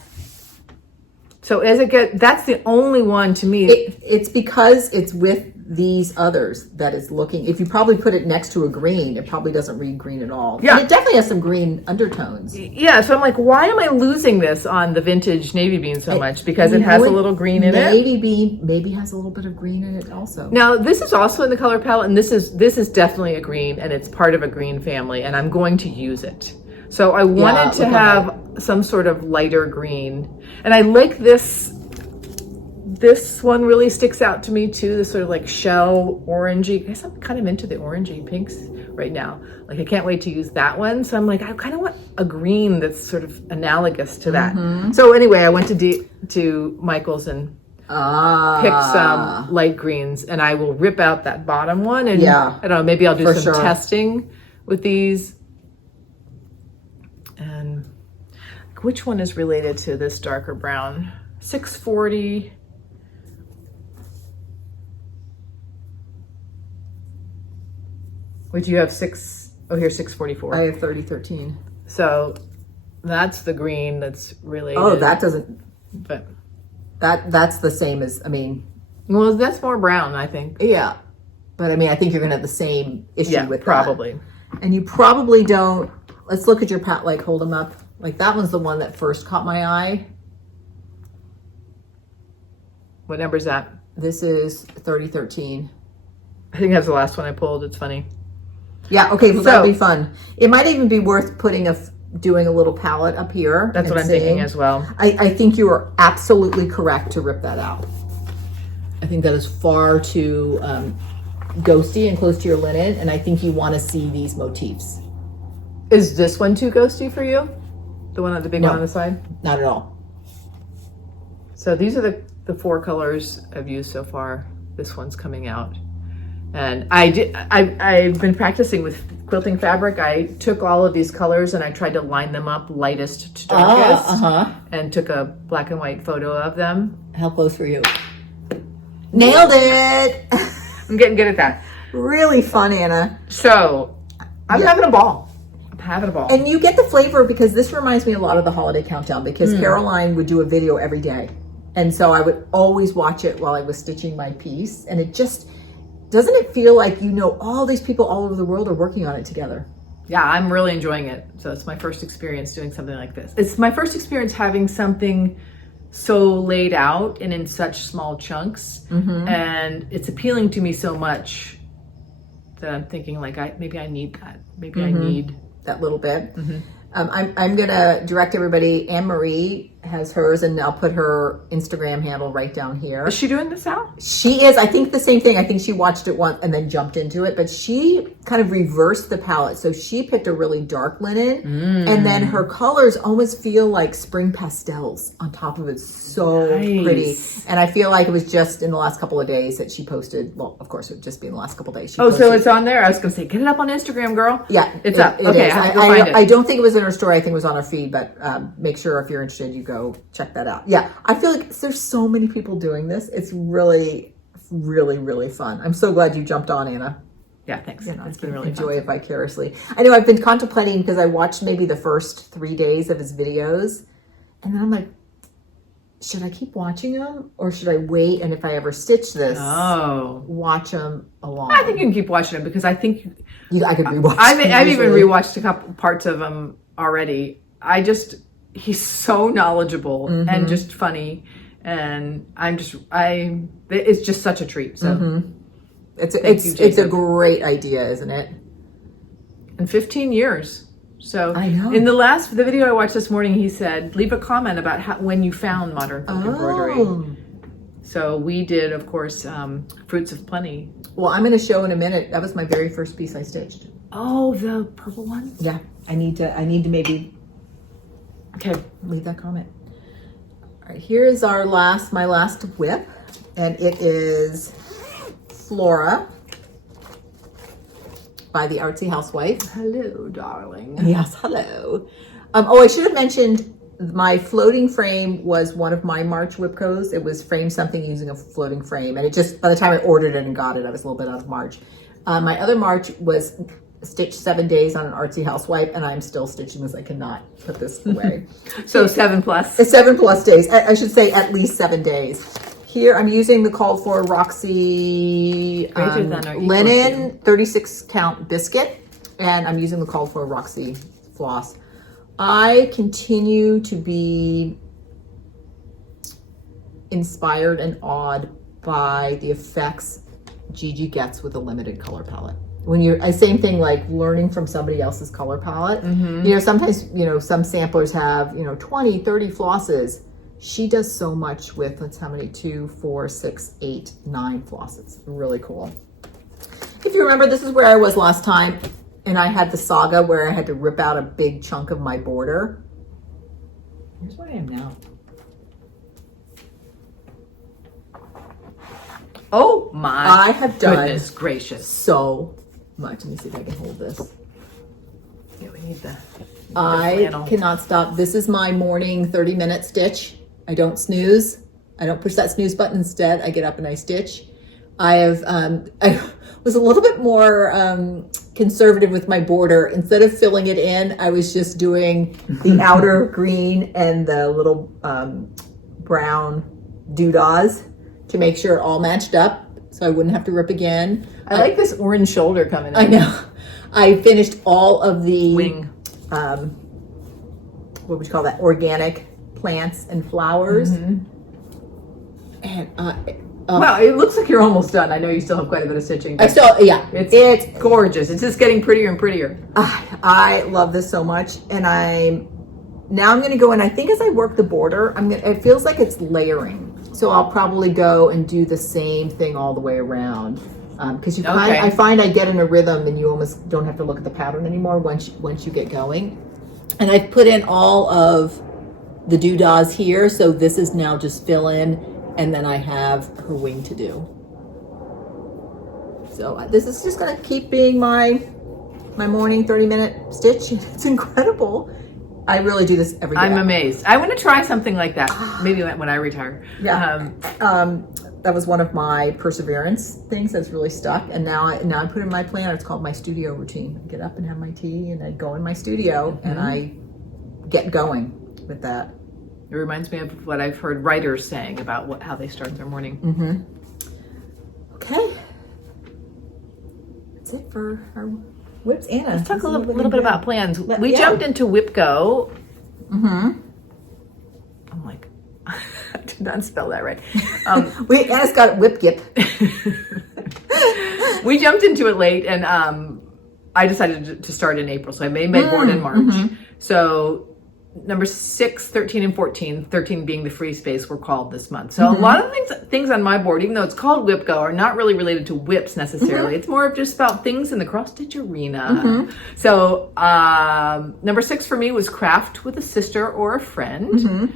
So that's the only one to me. It's because it's with these others that it's looking. If you probably put it next to a green, it probably doesn't read green at all. Yeah. And it definitely has some green undertones. Yeah. So I'm like, why am I losing this on the vintage navy bean so much? Because it has a little green in it. Navy bean maybe has a little bit of green in it also. Now this is also in the color palette, and this is definitely a green, and it's part of a green family, and I'm going to use it. So I wanted to have some sort of lighter green. And I like this one really sticks out to me too, this sort of like shell orangey. I guess I'm kind of into the orangey pinks right now. Like I can't wait to use that one. So I'm like, I kind of want a green that's sort of analogous to that. So anyway, I went to Michael's and picked some light greens, and I will rip out that bottom one. And I don't know, maybe I'll do some testing with these. And which one is related to this darker brown? 640. Would you have here's 644. I have 3013. So that's the green that's related. Oh, that doesn't, but that's the same as, well, that's more brown, I think. Yeah. But I think you're gonna have the same issue with probably. That. And you probably don't, let's look at your pat, like hold them up. Like that one's the one that first caught my eye. What number is that? This is 3013. I think that's the last one I pulled. It's funny. Yeah, okay, well, that'll be fun. It might even be worth putting doing a little palette up here. That's what I'm thinking as well. I think you are absolutely correct to rip that out. I think that is far too ghosty and close to your linen, and I think you want to see these motifs. Is this one too ghosty for you? The one the big one on the side? Not at all. So these are the 4 colors I've used so far. This one's coming out. And I've been practicing with quilting fabric. I took all of these colors and I tried to line them up lightest to darkest and took a black and white photo of them. How close were you? Nailed it! I'm getting good at that. Really fun, Anna. So I'm having a ball. I'm having a ball. And you get the flavor because this reminds me a lot of the holiday countdown because Caroline would do a video every day. And so I would always watch it while I was stitching my piece. And it just, doesn't it feel like, you know, all these people all over the world are working on it together? Yeah, I'm really enjoying it. So it's my first experience doing something like this. It's my first experience having something so laid out and in such small chunks. And it's appealing to me so much that I'm thinking like, maybe I need that. Maybe I need that little bit. I'm gonna direct everybody. Anne Marie has hers, and I'll put her Instagram handle right down here. Is she doing this out? She is. I think the same thing. I think she watched it once and then jumped into it, but she kind of reversed the palette. So she picked a really dark linen, and then her colors almost feel like spring pastels on top of it. So pretty. And I feel like it was just in the last couple of days that she posted. Well, of course, it would just be in the last couple of days. So it's on there. I was gonna say, get it up on Instagram, girl. Yeah, it's up. Okay, I have to find find it. I don't think it was in her story. I think it was on her feed, but make sure if you're interested, you go check that out. Yeah, I feel like there's so many people doing this. It's really, really, really fun. I'm so glad you jumped on, Anna. Yeah, thanks. You know, it's been really enjoy it vicariously. I know I've been contemplating because I watched maybe the first 3 days of his videos, and then I'm like, should I keep watching them or should I wait? And if I ever stitch this, watch them along. I think you can keep watching them because I think I could rewatch. I've even rewatched a couple parts of them already. He's so knowledgeable and just funny, and it's just such a treat. So it's a great idea, isn't it? In 15 years. So I know. In the video I watched this morning, he said, leave a comment about when you found modern embroidery. So we did, of course, Fruits of Plenty. Well, I'm going to show in a minute. That was my very first piece I stitched. Oh, the purple one? Yeah. I need to maybe leave that comment. All right, here is my last whip, and it is Flora by the Artsy Housewife. Hello, darling. Yes, hello. I should have mentioned my floating frame was one of my March Whipcos. It was frame something using a floating frame, and it just, by the time I ordered it and got it, I was a little bit out of March. My other March was stitched 7 days on an Artsy Housewife, and I'm still stitching this. I cannot put this away. So 7+. It's 7+ days. I should say at least 7 days. Here I'm using the called for Roxy linen 36 count biscuit, and I'm using the called for Roxy floss. I continue to be inspired and awed by the effects Gigi gets with a limited color palette. Same thing like learning from somebody else's color palette. You know, sometimes, you know, some samplers have, you know, 20, 30 flosses. She does so much with, let's how many, 2, 4, 6, 8, 9 flosses. Really cool. If you remember, this is where I was last time, and I had the saga where I had to rip out a big chunk of my border. Here's where I am now. Oh my! I have done goodness gracious so much. Let me see if I can hold this. Yeah, we need the I flannel. Cannot stop. This is my morning 30-minute stitch. I don't snooze. I don't push that snooze button. Instead, I get up and I stitch. I was a little bit more conservative with my border. Instead of filling it in, I was just doing the outer green and the little brown doodahs to make sure it all matched up so I wouldn't have to rip again. I like this orange shoulder coming in. I know. I finished all of the wing. What would you call that? Organic plants and flowers. And Well, it looks like you're almost done. I know you still have quite a bit of stitching. I still, yeah, it's gorgeous. It's just getting prettier and prettier. I love this so much, and I'm going to go, and I think as I work the border, it feels like it's layering. So I'll probably go and do the same thing all the way around. Because I find I get in a rhythm, and you almost don't have to look at the pattern anymore once you get going. And I've put in all of the doodahs here, so this is now just fill in, and then I have her wing to do. So this is just going to keep being my morning 30-minute stitch. It's incredible. I really do this every day. I'm amazed. I want to try something like that. Maybe when I retire. Yeah. That was one of my perseverance things that's really stuck. And now I put in my planner. It's called my studio routine. I get up and have my tea, and I go in my studio, and I get going with that. It reminds me of what I've heard writers saying about how they start their morning. Okay. That's it for our whips. Anna, let's talk a little bit about plans. We jumped into WhipGo. I'm like, I did not spell that right. Anna's got WhipGip. We jumped into it late, and I decided to start in April. So I made my board in March. So number 6, 13, and 14, 13 being the free space, were called this month. So a lot of things on my board, even though it's called WhipGo, are not really related to whips necessarily. It's more of just about things in the cross stitch arena. So number 6 for me was craft with a sister or a friend.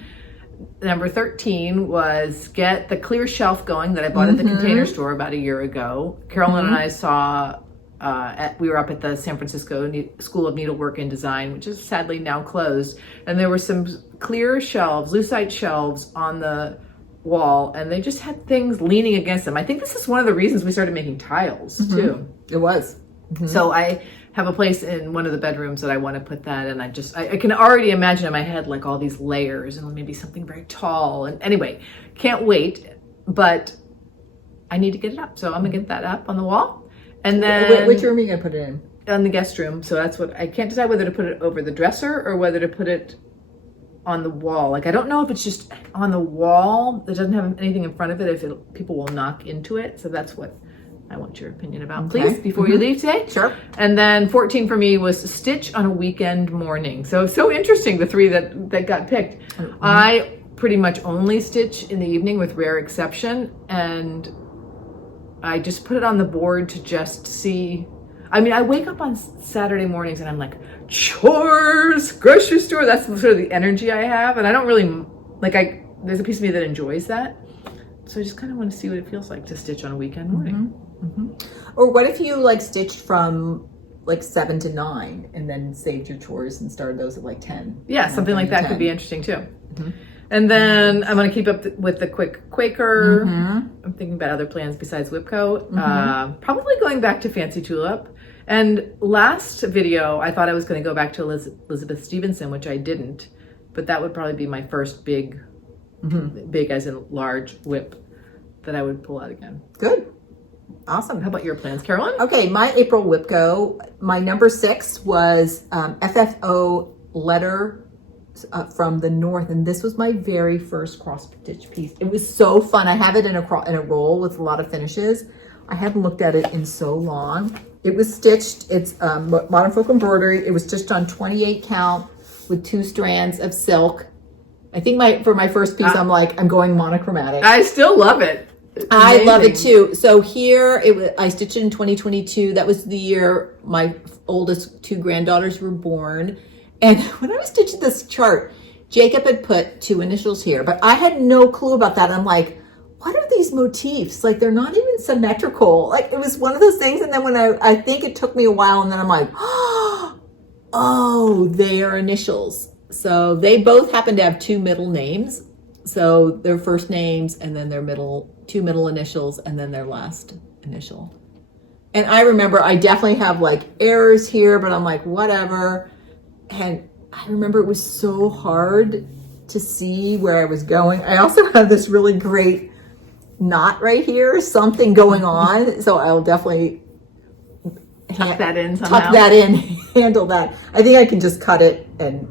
Number 13 was get the clear shelf going that I bought at the Container Store about a year ago. Carolyn and I saw we were up at the San Francisco School of Needlework and Design, which is sadly now closed, and there were some clear shelves, lucite shelves on the wall, and they just had things leaning against them. I think this is one of the reasons we started making tiles too. It was. So I have a place in one of the bedrooms that I want to put that, and I can already imagine in my head like all these layers and maybe something very tall, and anyway, can't wait, but I need to get it up, so I'm gonna get that up on the wall. And then which room are you gonna put it in? On the guest room. So that's what I can't decide whether to put it over the dresser or whether to put it on the wall. Like I don't know if it's just on the wall that doesn't have anything in front of it, if people will knock into it. So that's what I want your opinion about, please, before you leave today. Sure. And then 14 for me was stitch on a weekend morning. So interesting, the 3 that got picked. I pretty much only stitch in the evening with rare exception, and I just put it on the board to just see. I mean, I wake up on Saturday mornings and I'm like, chores, grocery store. That's sort of the energy I have. And I don't really, there's a piece of me that enjoys that. So I just kind of want to see what it feels like to stitch on a weekend morning. Or what if you stitched from 7 to 9 and then saved your chores and started those at 10? Yeah, something like that could be interesting too. And then I'm going to keep up with the quick Quaker. I'm thinking about other plans besides WhipGo. Probably going back to Fancy Tulip. And last video, I thought I was going to go back to Elizabeth Stevenson, which I didn't. But that would probably be my first big as in large whip that I would pull out again. Good. Awesome. How about your plans, Carolyn? Okay, my April WhipGo, my number 6 was FFO letter from the north, and this was my very first cross stitch piece. It was so fun. I have it in a roll with a lot of finishes. I hadn't looked at it in so long. It was stitched. It's Modern Folk Embroidery. It was stitched on 28 count with 2 strands of silk. I think for my first piece, I'm going monochromatic. I still love it. I love it too. So here I stitched it in 2022. That was the year my oldest 2 granddaughters were born. And when I was stitching this chart, Jacob had put 2 initials here, but I had no clue about that. I'm like, what are these motifs? They're not even symmetrical. It was one of those things. And then when I think it took me a while, and then I'm like, oh, they are initials. So they both happen to have 2 middle names. So their first names, and then their 2 middle initials, and then their last initial. And I remember I definitely have errors here, but I'm like, whatever. And I remember it was so hard to see where I was going. I also have this really great knot right here, something going on. So I'll definitely tuck that in somehow. Handle that. I think I can just cut it and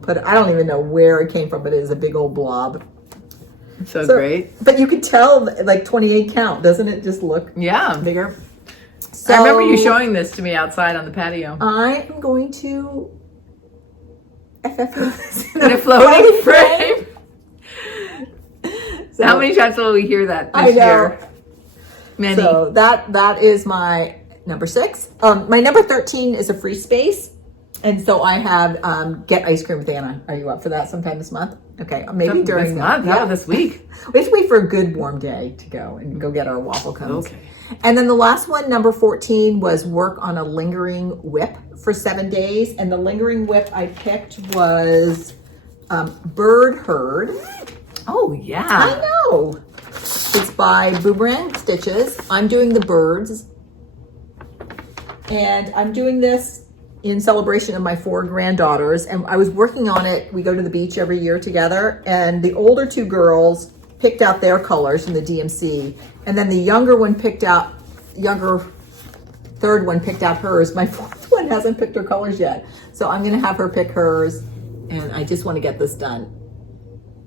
put it. I don't even know where it came from, but it is a big old blob. So great. But you could tell like 28 count, doesn't it just look bigger? So I remember you showing this to me outside on the patio. I am going to FFOs in a floating frame. So, how many times will we hear that this year? Many. So that is my number 6. My number 13 is a free space. And so I have get ice cream with Anna. Are you up for that sometime this month? Okay, maybe during this month. Yeah, this week. We have to wait for a good warm day to go and go get our waffle cones. Okay. And then the last one, number 14, was work on a lingering whip for 7 days. And the lingering whip I picked was Bird Herd. Oh yeah, I know. It's by Boomerang Stitches. I'm doing the birds, and I'm doing this in celebration of my 4 granddaughters. And I was working on it. We go to the beach every year together, and the older 2 girls picked out their colors from the DMC, and then the younger third one picked out hers. My 4th one hasn't picked her colors yet, so I'm going to have her pick hers, and I just want to get this done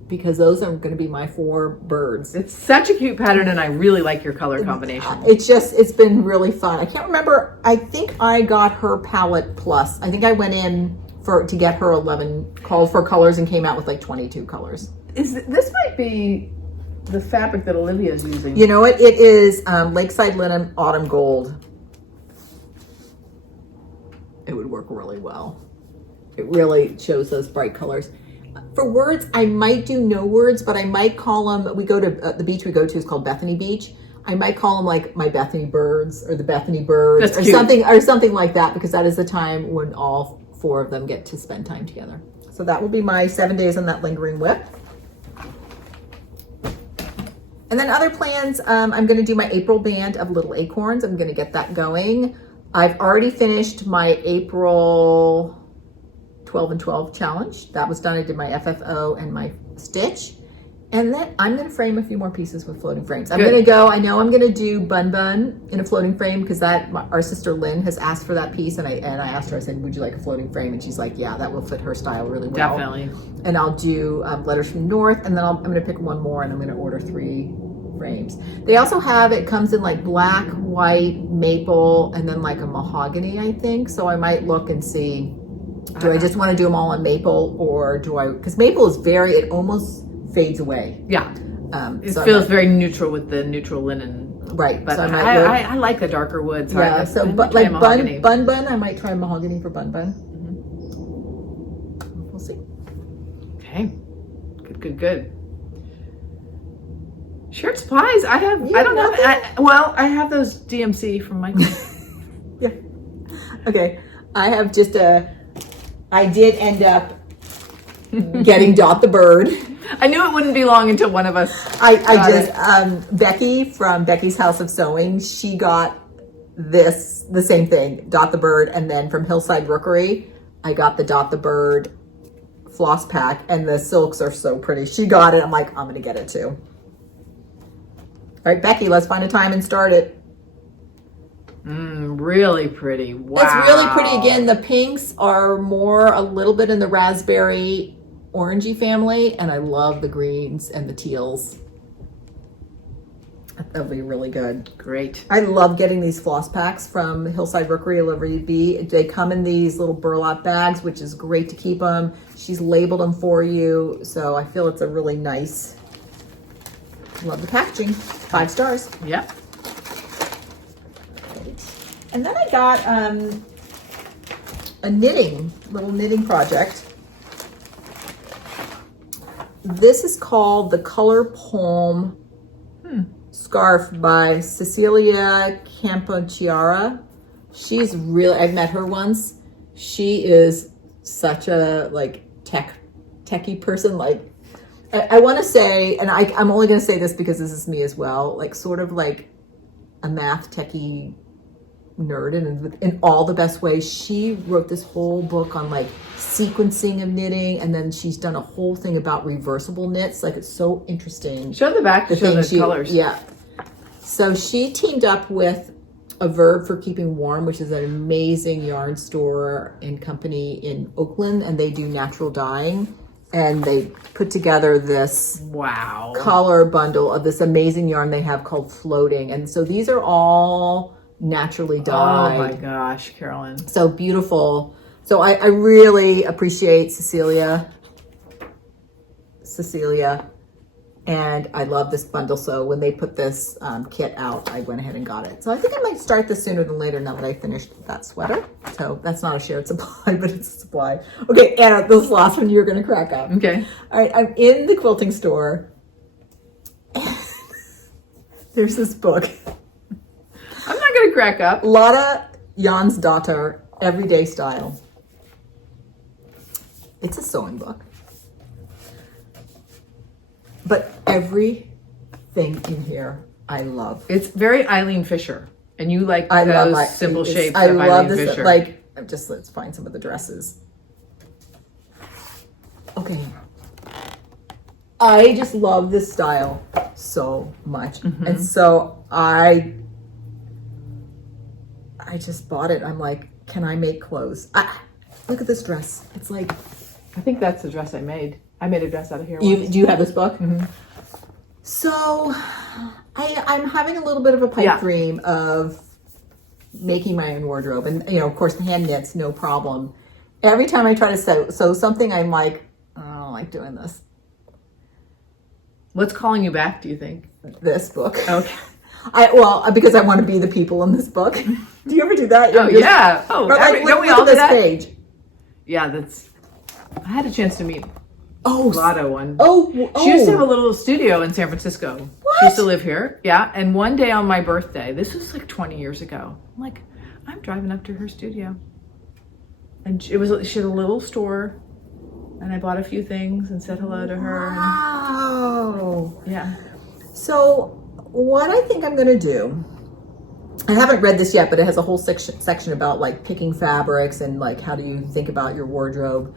because those are going to be my 4 birds. It's such a cute pattern, and I really like your color combination. It's been really fun. I can't remember. I think I got her palette plus. I think I went in to get her 11 called for colors and came out with like 22 colors. This might be the fabric that Olivia's using. You know what? It is Lakeside Linen Autumn Gold. It would work really well. It really shows those bright colors. For words, I might do no words, but I might call them, we go to, the beach we go to is called Bethany Beach. I might call them like my Bethany birds or the Bethany birds. That's cute. something like that, because that is the time when all 4 of them get to spend time together. So that will be my 7 days on that lingering whip. And then other plans, I'm going to do my April band of little acorns. I'm going to get that going. I've already finished my April 12 and 12 challenge. That was done. I did my FFO and my stitch. And then I'm going to frame a few more pieces with floating frames. I'm going to go, I know I'm going to do Bun Bun in a floating frame because our sister Lynn has asked for that piece. And I asked her, I said, would you like a floating frame? And she's like, yeah, that will fit her style really well. Definitely. And I'll do Letters from the North. And then I'm going to pick one more and I'm going to order 3 frames. They also have, it comes in like black, white, maple, and then like a mahogany, I think. So I might look and see, do I just want to do them all on maple, or do I, because maple is it almost fades away. Yeah. It feels very neutral with the neutral linen. Right. But so I like the darker woods. Yeah. So but like bun, I might try mahogany for bun. Mm-hmm. We'll see. Okay. Good. Shared supplies. I have those DMC from Michael. Yeah. Okay. I have just I did end up getting Dot the Bird. I knew it wouldn't be long until one of us Becky from Becky's House of Sewing, she got the same thing, Dot the Bird, and then from Hillside Rookery, I got the Dot the Bird floss pack, and the silks are so pretty. She got it. I'm like, I'm going to get it too. All right, Becky, let's find a time and start it. Really pretty. Wow. It's really pretty. Again, the pinks are a little bit in the raspberry orangey family, and I love the greens and the teals. That'll be really good. Great. I love getting these floss packs from Hillside Rookery, Olivery B. They come in these little burlap bags, which is great to keep them. She's labeled them for you, so I feel it's a really nice. Love the packaging. 5 stars. Yep. And then I got a little knitting project. This is called the Color Palm Scarf by Cecilia Campochiara. She's really, I've met her once. She is such a techie person. I want to say, and I'm only going to say this because this is me as well, sort of like a math techie nerd, and in all the best ways. She wrote this whole book on sequencing of knitting, and then she's done a whole thing about reversible knits. It's so interesting. Show the back to show the colors. Yeah. So she teamed up with A Verb for Keeping Warm, which is an amazing yarn store and company in Oakland, and they do natural dyeing. and they put together this Wow. color bundle of this amazing yarn they have called Floating. And so these are all naturally dyed. Oh my gosh, Carolyn. So beautiful. So I really appreciate Cecilia, and I love this bundle. So when they put this kit out, I went ahead and got it. So I think I might start this sooner than later now that I finished that sweater. So that's not a shared supply, but it's a supply. Okay, Anna, this last one you're going to crack up. Okay. All right, I'm in the quilting store. There's this book. I'm not going to crack up. Lotta Jonsdottir, Everyday Style. It's a sewing book. But everything in here I love. It's very Eileen Fisher. And you like I those love simple shapes I of love Eileen this. Fisher. Like, let's find some of the dresses. Okay. I just love this style so much. Mm-hmm. And so I just bought it. I'm like, can I make clothes? Look at this dress. It's like, I think that's the dress I made. I made a dress out of here do once. you have this book? Mm-hmm. So I'm having a little bit of a pipe dream of making my own wardrobe. And, of course, the hand knits, no problem. Every time I try to sew something, I'm like, I don't like doing this. What's calling you back, do you think? This book. Okay. Because I want to be the people in this book. Do you ever do that? Oh, yeah. Oh, don't we all look do at this that? page. Yeah, I had a chance to meet Oh, Lotto one. Oh, She used to have a little studio in San Francisco. What? She used to live here. Yeah. And one day on my birthday, this was like 20 years ago, I'm driving up to her studio. And she had a little store, and I bought a few things and said hello to her. Wow. Yeah. So what I think I'm going to do, I haven't read this yet, but it has a whole section about like picking fabrics and like how do you think about your wardrobe.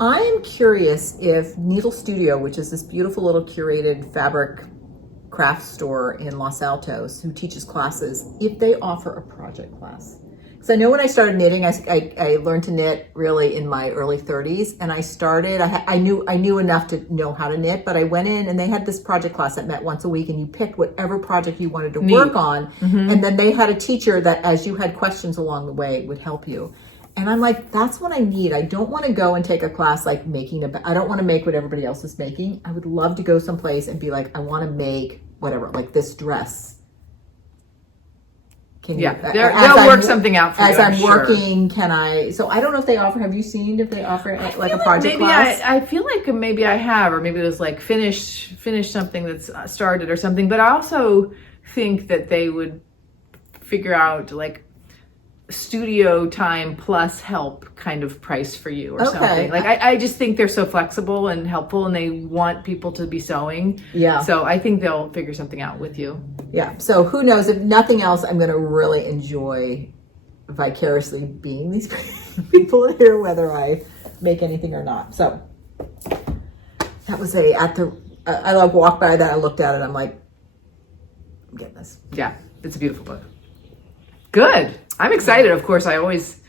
I am curious if Needle Studio, which is this beautiful little curated fabric craft store in Los Altos who teaches classes, if they offer a project class. Because I know when I started knitting, I learned to knit really in my early 30s, and I knew enough to know how to knit, but I went in and they had this project class that met once a week, and you picked whatever project you wanted to work on, and then they had a teacher that as you had questions along the way would help you. And I'm like, that's what I need. I don't want to go and take a class like I don't want to make what everybody else is making. I would love to go someplace and be like, I want to make whatever, like this dress. They'll work something out for you. As I'm working, can I? So I don't know if they offer. Have you seen if they offer like a project class? I feel like maybe I have, or maybe it was like finish something that's started or something. But I also think that they would figure out like studio time plus help kind of price for you or something. Like I just think they're so flexible and helpful, and they want people to be sewing. Yeah. So I think they'll figure something out with you. Yeah. So who knows? If nothing else, I'm going to really enjoy vicariously being these people here, whether I make anything or not. So that was I walked by that. I looked at it. I'm like, I'm getting this. Yeah. It's a beautiful book. Good. I'm excited. Of course, I always,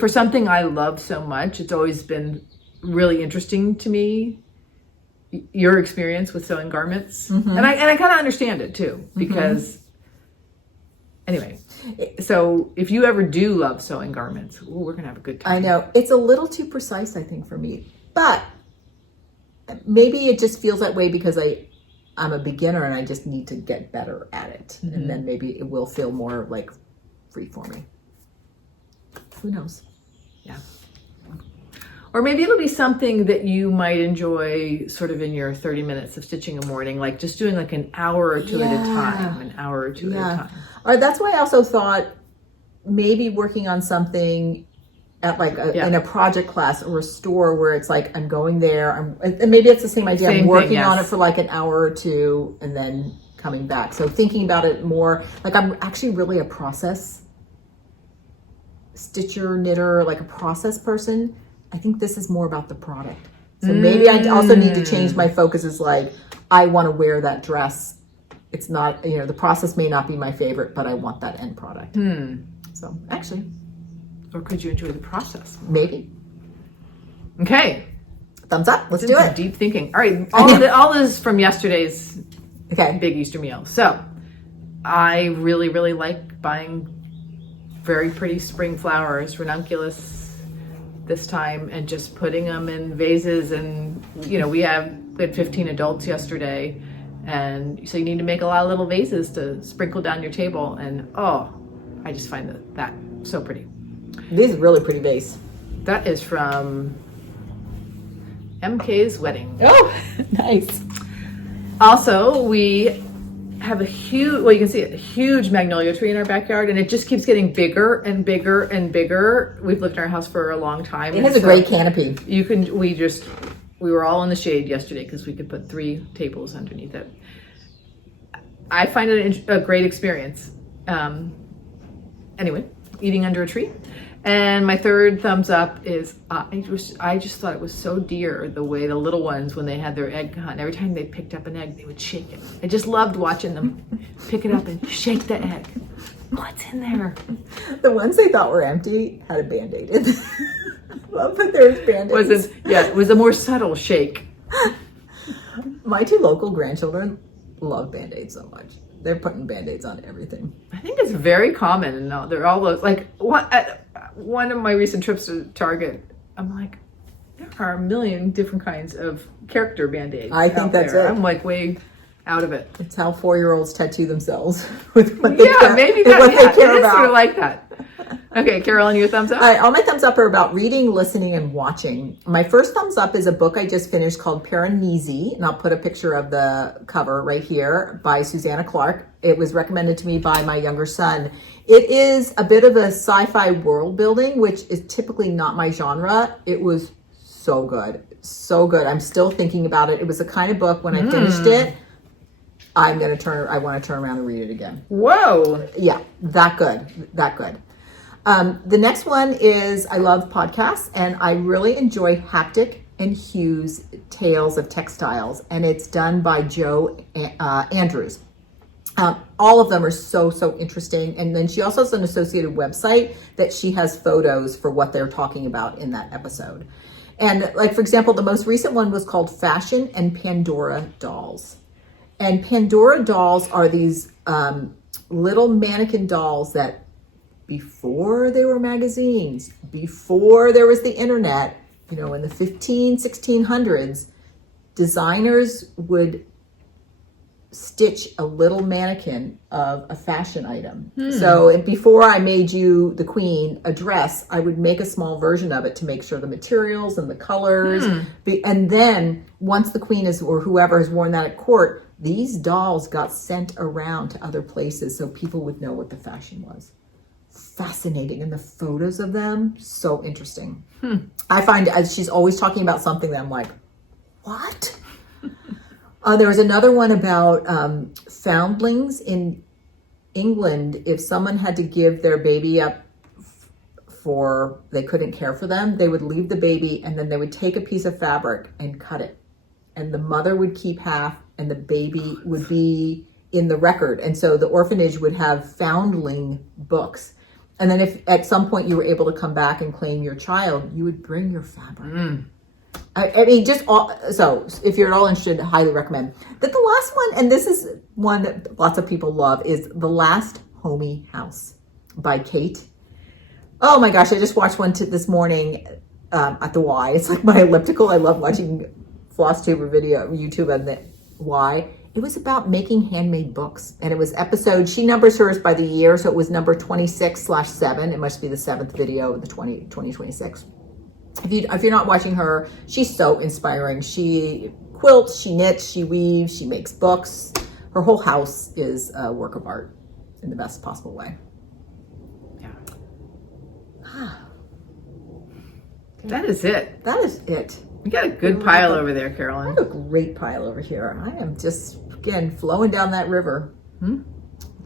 for something I love so much, it's always been really interesting to me, your experience with sewing garments. And I kind of understand it too, because anyway, so if you ever do love sewing garments, we're going to have a good time. I know. It's a little too precise, I think, for me, but maybe it just feels that way because I'm a beginner and I just need to get better at it. And then maybe it will feel more like free for me. Who knows? Yeah. Or maybe it'll be something that you might enjoy sort of in your 30 minutes of stitching a morning, like just doing like an hour or two at a time, an hour or two at a time. That's why I also thought maybe working on something at like in a project class or a store where it's like I'm going there, and maybe it's the same idea. I'm working on it for like an hour or two and then coming back. So thinking about it more, like I'm actually really a process stitcher, knitter, like a process person. I think this is more about the product. So maybe I also need to change my focus as like, I want to wear that dress. It's not, the process may not be my favorite, but I want that end product. So actually. Or could you enjoy the process? Maybe. Okay. Thumbs up. Let's Did do some it. Deep thinking. All right. All this from yesterday's Okay. big Easter meal. So I really, really like buying very pretty spring flowers, ranunculus this time, and just putting them in vases. And, you know, we had 15 adults yesterday. And so you need to make a lot of little vases to sprinkle down your table. And, oh, I just find that so pretty. This is a really pretty vase. That is from MK's wedding. Oh, nice. Also, we have a huge, well, you can see a huge magnolia tree in our backyard, and it just keeps getting bigger and bigger and bigger. We've lived in our house for a long time. It has a great canopy. We were all in the shade yesterday because we could put 3 tables underneath it. I find it a great experience. Anyway, eating under a tree. And my third thumbs up is I just thought it was so dear the way the little ones, when they had their egg hunt, every time they picked up an egg, they would shake it. I just loved watching them pick it up and shake the egg. What's in there? The ones they thought were empty had a Band-Aid in them. I love that there's Band-Aids. It was a more subtle shake. My 2 local grandchildren love Band-Aids so much. They're putting Band-Aids on everything. I think it's very common, and they're all those, like, one of my recent trips to Target, I'm like, there are a million different kinds of character Band-Aids. I think that's there. it. I'm like way out of it. It's how 4-year-olds tattoo themselves with what they care, maybe what they care it is about. sort of like that. Okay, Carolyn, your thumbs up? All right, all my thumbs up are about reading, listening, and watching. My first thumbs up is a book I just finished called Paranesi, and I'll put a picture of the cover right here, by Susanna Clark. It was recommended to me by my younger son. It is a bit of a sci-fi world building, which is typically not my genre. It was so good. So good. I'm still thinking about it. It was the kind of book when I finished it, I want to turn around and read it again. Whoa. Yeah, that good. The next one is, I love podcasts, and I really enjoy Haptic and Hugh's Tales of Textiles, and it's done by Joe Andrews. All of them are so interesting, and then she also has an associated website that she has photos for what they're talking about in that episode. And like, for example, the most recent one was called Fashion and Pandora Dolls. And Pandora dolls are these little mannequin dolls that, before there were magazines, before there was the internet, you know, in the 1600s, designers would stitch a little mannequin of a fashion item. So before I made you, the queen, a dress, I would make a small version of it to make sure the materials and the colors. And then once the queen or whoever has worn that at court, these dolls got sent around to other places so people would know what the fashion was. Fascinating. And the photos of them, so interesting. I find, as she's always talking about something that I'm like, what? There was another one about foundlings in England. If someone had to give their baby up for, they couldn't care for them, they would leave the baby and then they would take a piece of fabric and cut it. And the mother would keep half and the baby would be in the record. And so the orphanage would have foundling books. And then if at some point you were able to come back and claim your child, you would bring your fabric. I mean, so if you're at all interested, I highly recommend. That the last one, and this is one that lots of people love, is The Last Homey House by Kate. Oh my gosh, I just watched one this morning at the Y. It's like my elliptical. I love watching FlossTube or YouTube on the Y. It was about making handmade books, and it was episode, she numbers hers by the year, so it was number 26/7. It must be the 7th video of the 2026. If you're not watching her, she's so inspiring. She quilts, she knits, she weaves, she makes books. Her whole house is a work of art in the best possible way. Yeah. That is it. That is it. You got a good pile over there, Carolyn. I have a great pile over here. I am just, again, flowing down that river.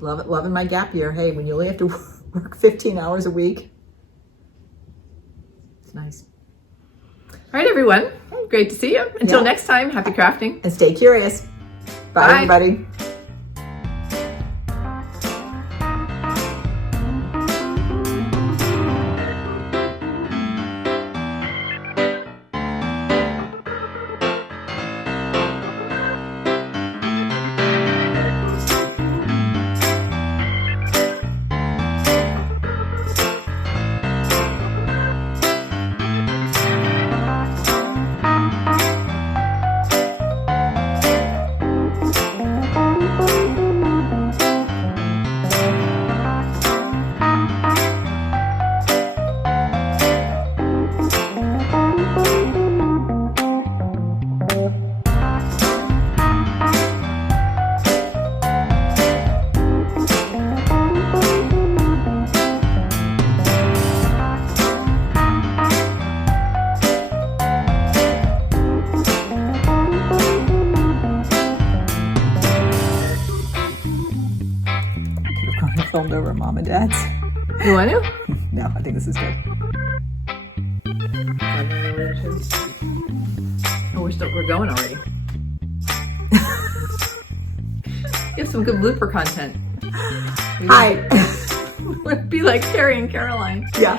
Loving my gap year. Hey, when you only have to work 15 hours a week, it's nice. All right, everyone. Great to see you. Until next time, happy crafting. And stay curious. Bye. Everybody. our mom and dads. You want to? No, I think this is good. Oh, we're going already. You have some good blooper content. Hi. Would be like Carrie and Caroline. Yeah.